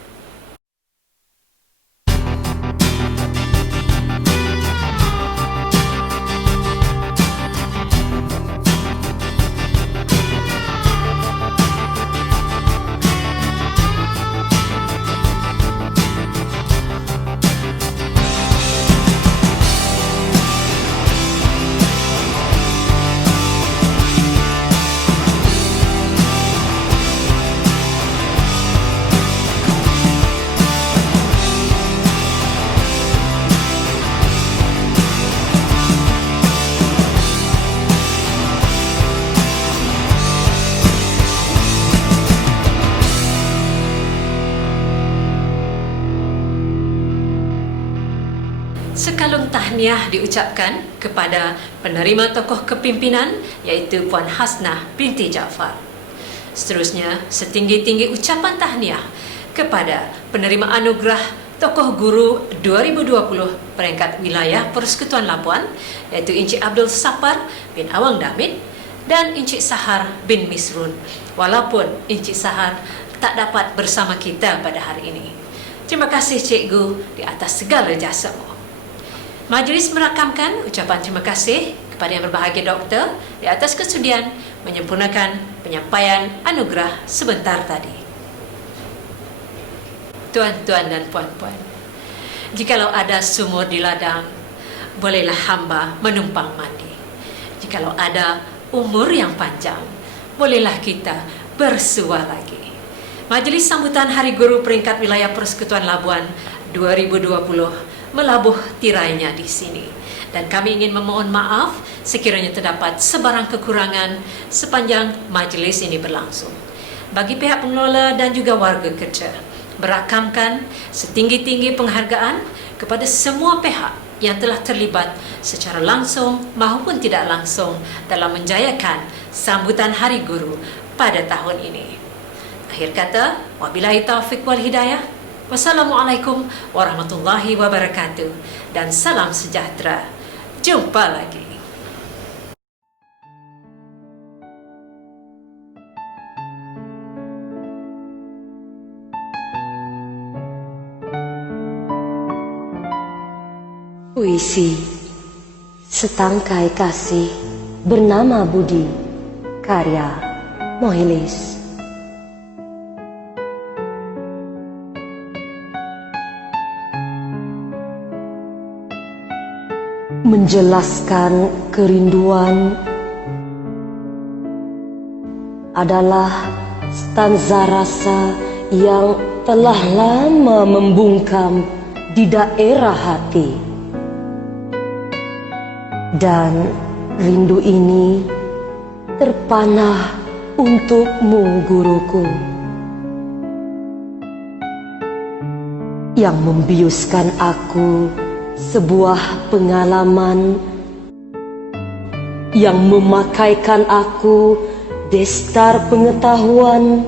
Sekalung tahniah diucapkan kepada penerima tokoh kepimpinan iaitu Puan Hasnah binti Jaafar. Seterusnya, setinggi-tinggi ucapan tahniah kepada penerima anugerah Tokoh Guru 2020 peringkat wilayah Persekutuan Labuan iaitu Encik Abdul Sapar bin Awang Damit dan Encik Sahar bin Misrun, walaupun Encik Sahar tak dapat bersama kita pada hari ini. Terima kasih Cikgu di atas segala jasamu. Majlis merakamkan ucapan terima kasih kepada yang berbahagia doktor di atas kesudian menyempurnakan penyampaian anugerah sebentar tadi. Tuan-tuan dan puan-puan, jikalau ada sumur di ladang, bolehlah hamba menumpang mandi. Jikalau ada umur yang panjang, bolehlah kita bersua lagi. Majlis sambutan Hari Guru peringkat wilayah Persekutuan Labuan 2020 melabuh tirainya di sini, dan kami ingin memohon maaf sekiranya terdapat sebarang kekurangan sepanjang majlis ini berlangsung. Bagi pihak pengelola dan juga warga kerja, berakamkan setinggi-tinggi penghargaan kepada semua pihak yang telah terlibat secara langsung maupun tidak langsung dalam menjayakan sambutan Hari Guru pada tahun ini. Akhir kata, wabillahi taufiq wal hidayah. Wassalamualaikum warahmatullahi wabarakatuh dan salam sejahtera. Jumpa lagi. Puisi Setangkai Kasih bernama Budi, karya Mohilis. Menjelaskan kerinduan adalah stanza rasa yang telah lama membungkam di daerah hati. Dan rindu ini terpanah untukmu, guruku, yang membiuskan aku sebuah pengalaman, yang memakaikan aku destar pengetahuan,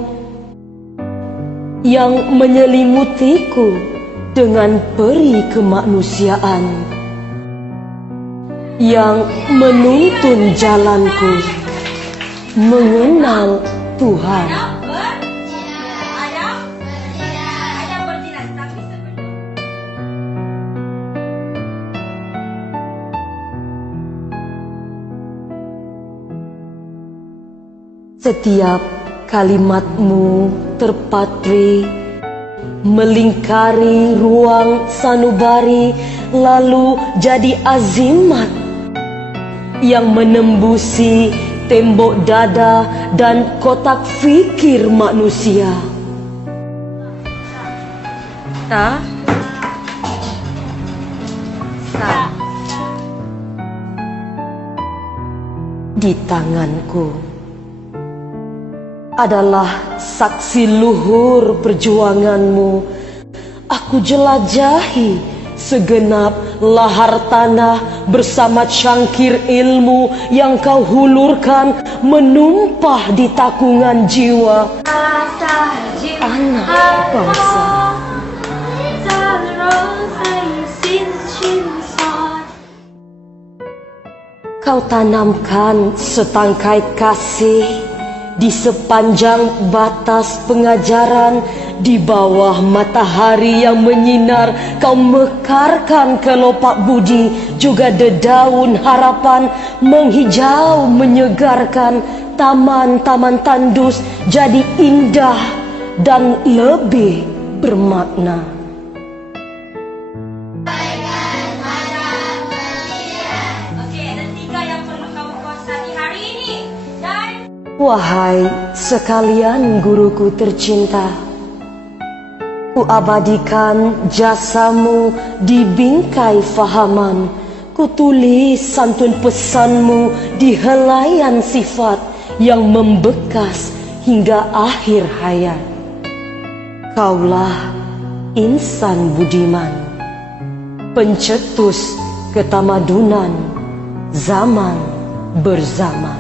yang menyelimutiku dengan peri kemanusiaan, yang menuntun jalanku mengenal Tuhan. Setiap kalimatmu terpatri melingkari ruang sanubari, lalu jadi azimat yang menembusi tembok dada dan kotak fikir manusia. Di tanganku adalah saksi luhur perjuanganmu. Aku jelajahi segenap lahar tanah bersama cangkir ilmu yang kau hulurkan menumpah di takungan jiwa anak bangsa. Kau tanamkan setangkai kasih di sepanjang batas pengajaran. Di bawah matahari yang menyinar, kau mekarkan kelopak budi, juga dedaun harapan menghijau menyegarkan taman-taman tandus jadi indah dan lebih bermakna. Wahai sekalian guruku tercinta, ku abadikan jasamu di bingkai fahaman. Ku tulis santun pesanmu di helaian sifat yang membekas hingga akhir hayat. Kaulah insan budiman, pencetus ketamadunan zaman berzaman.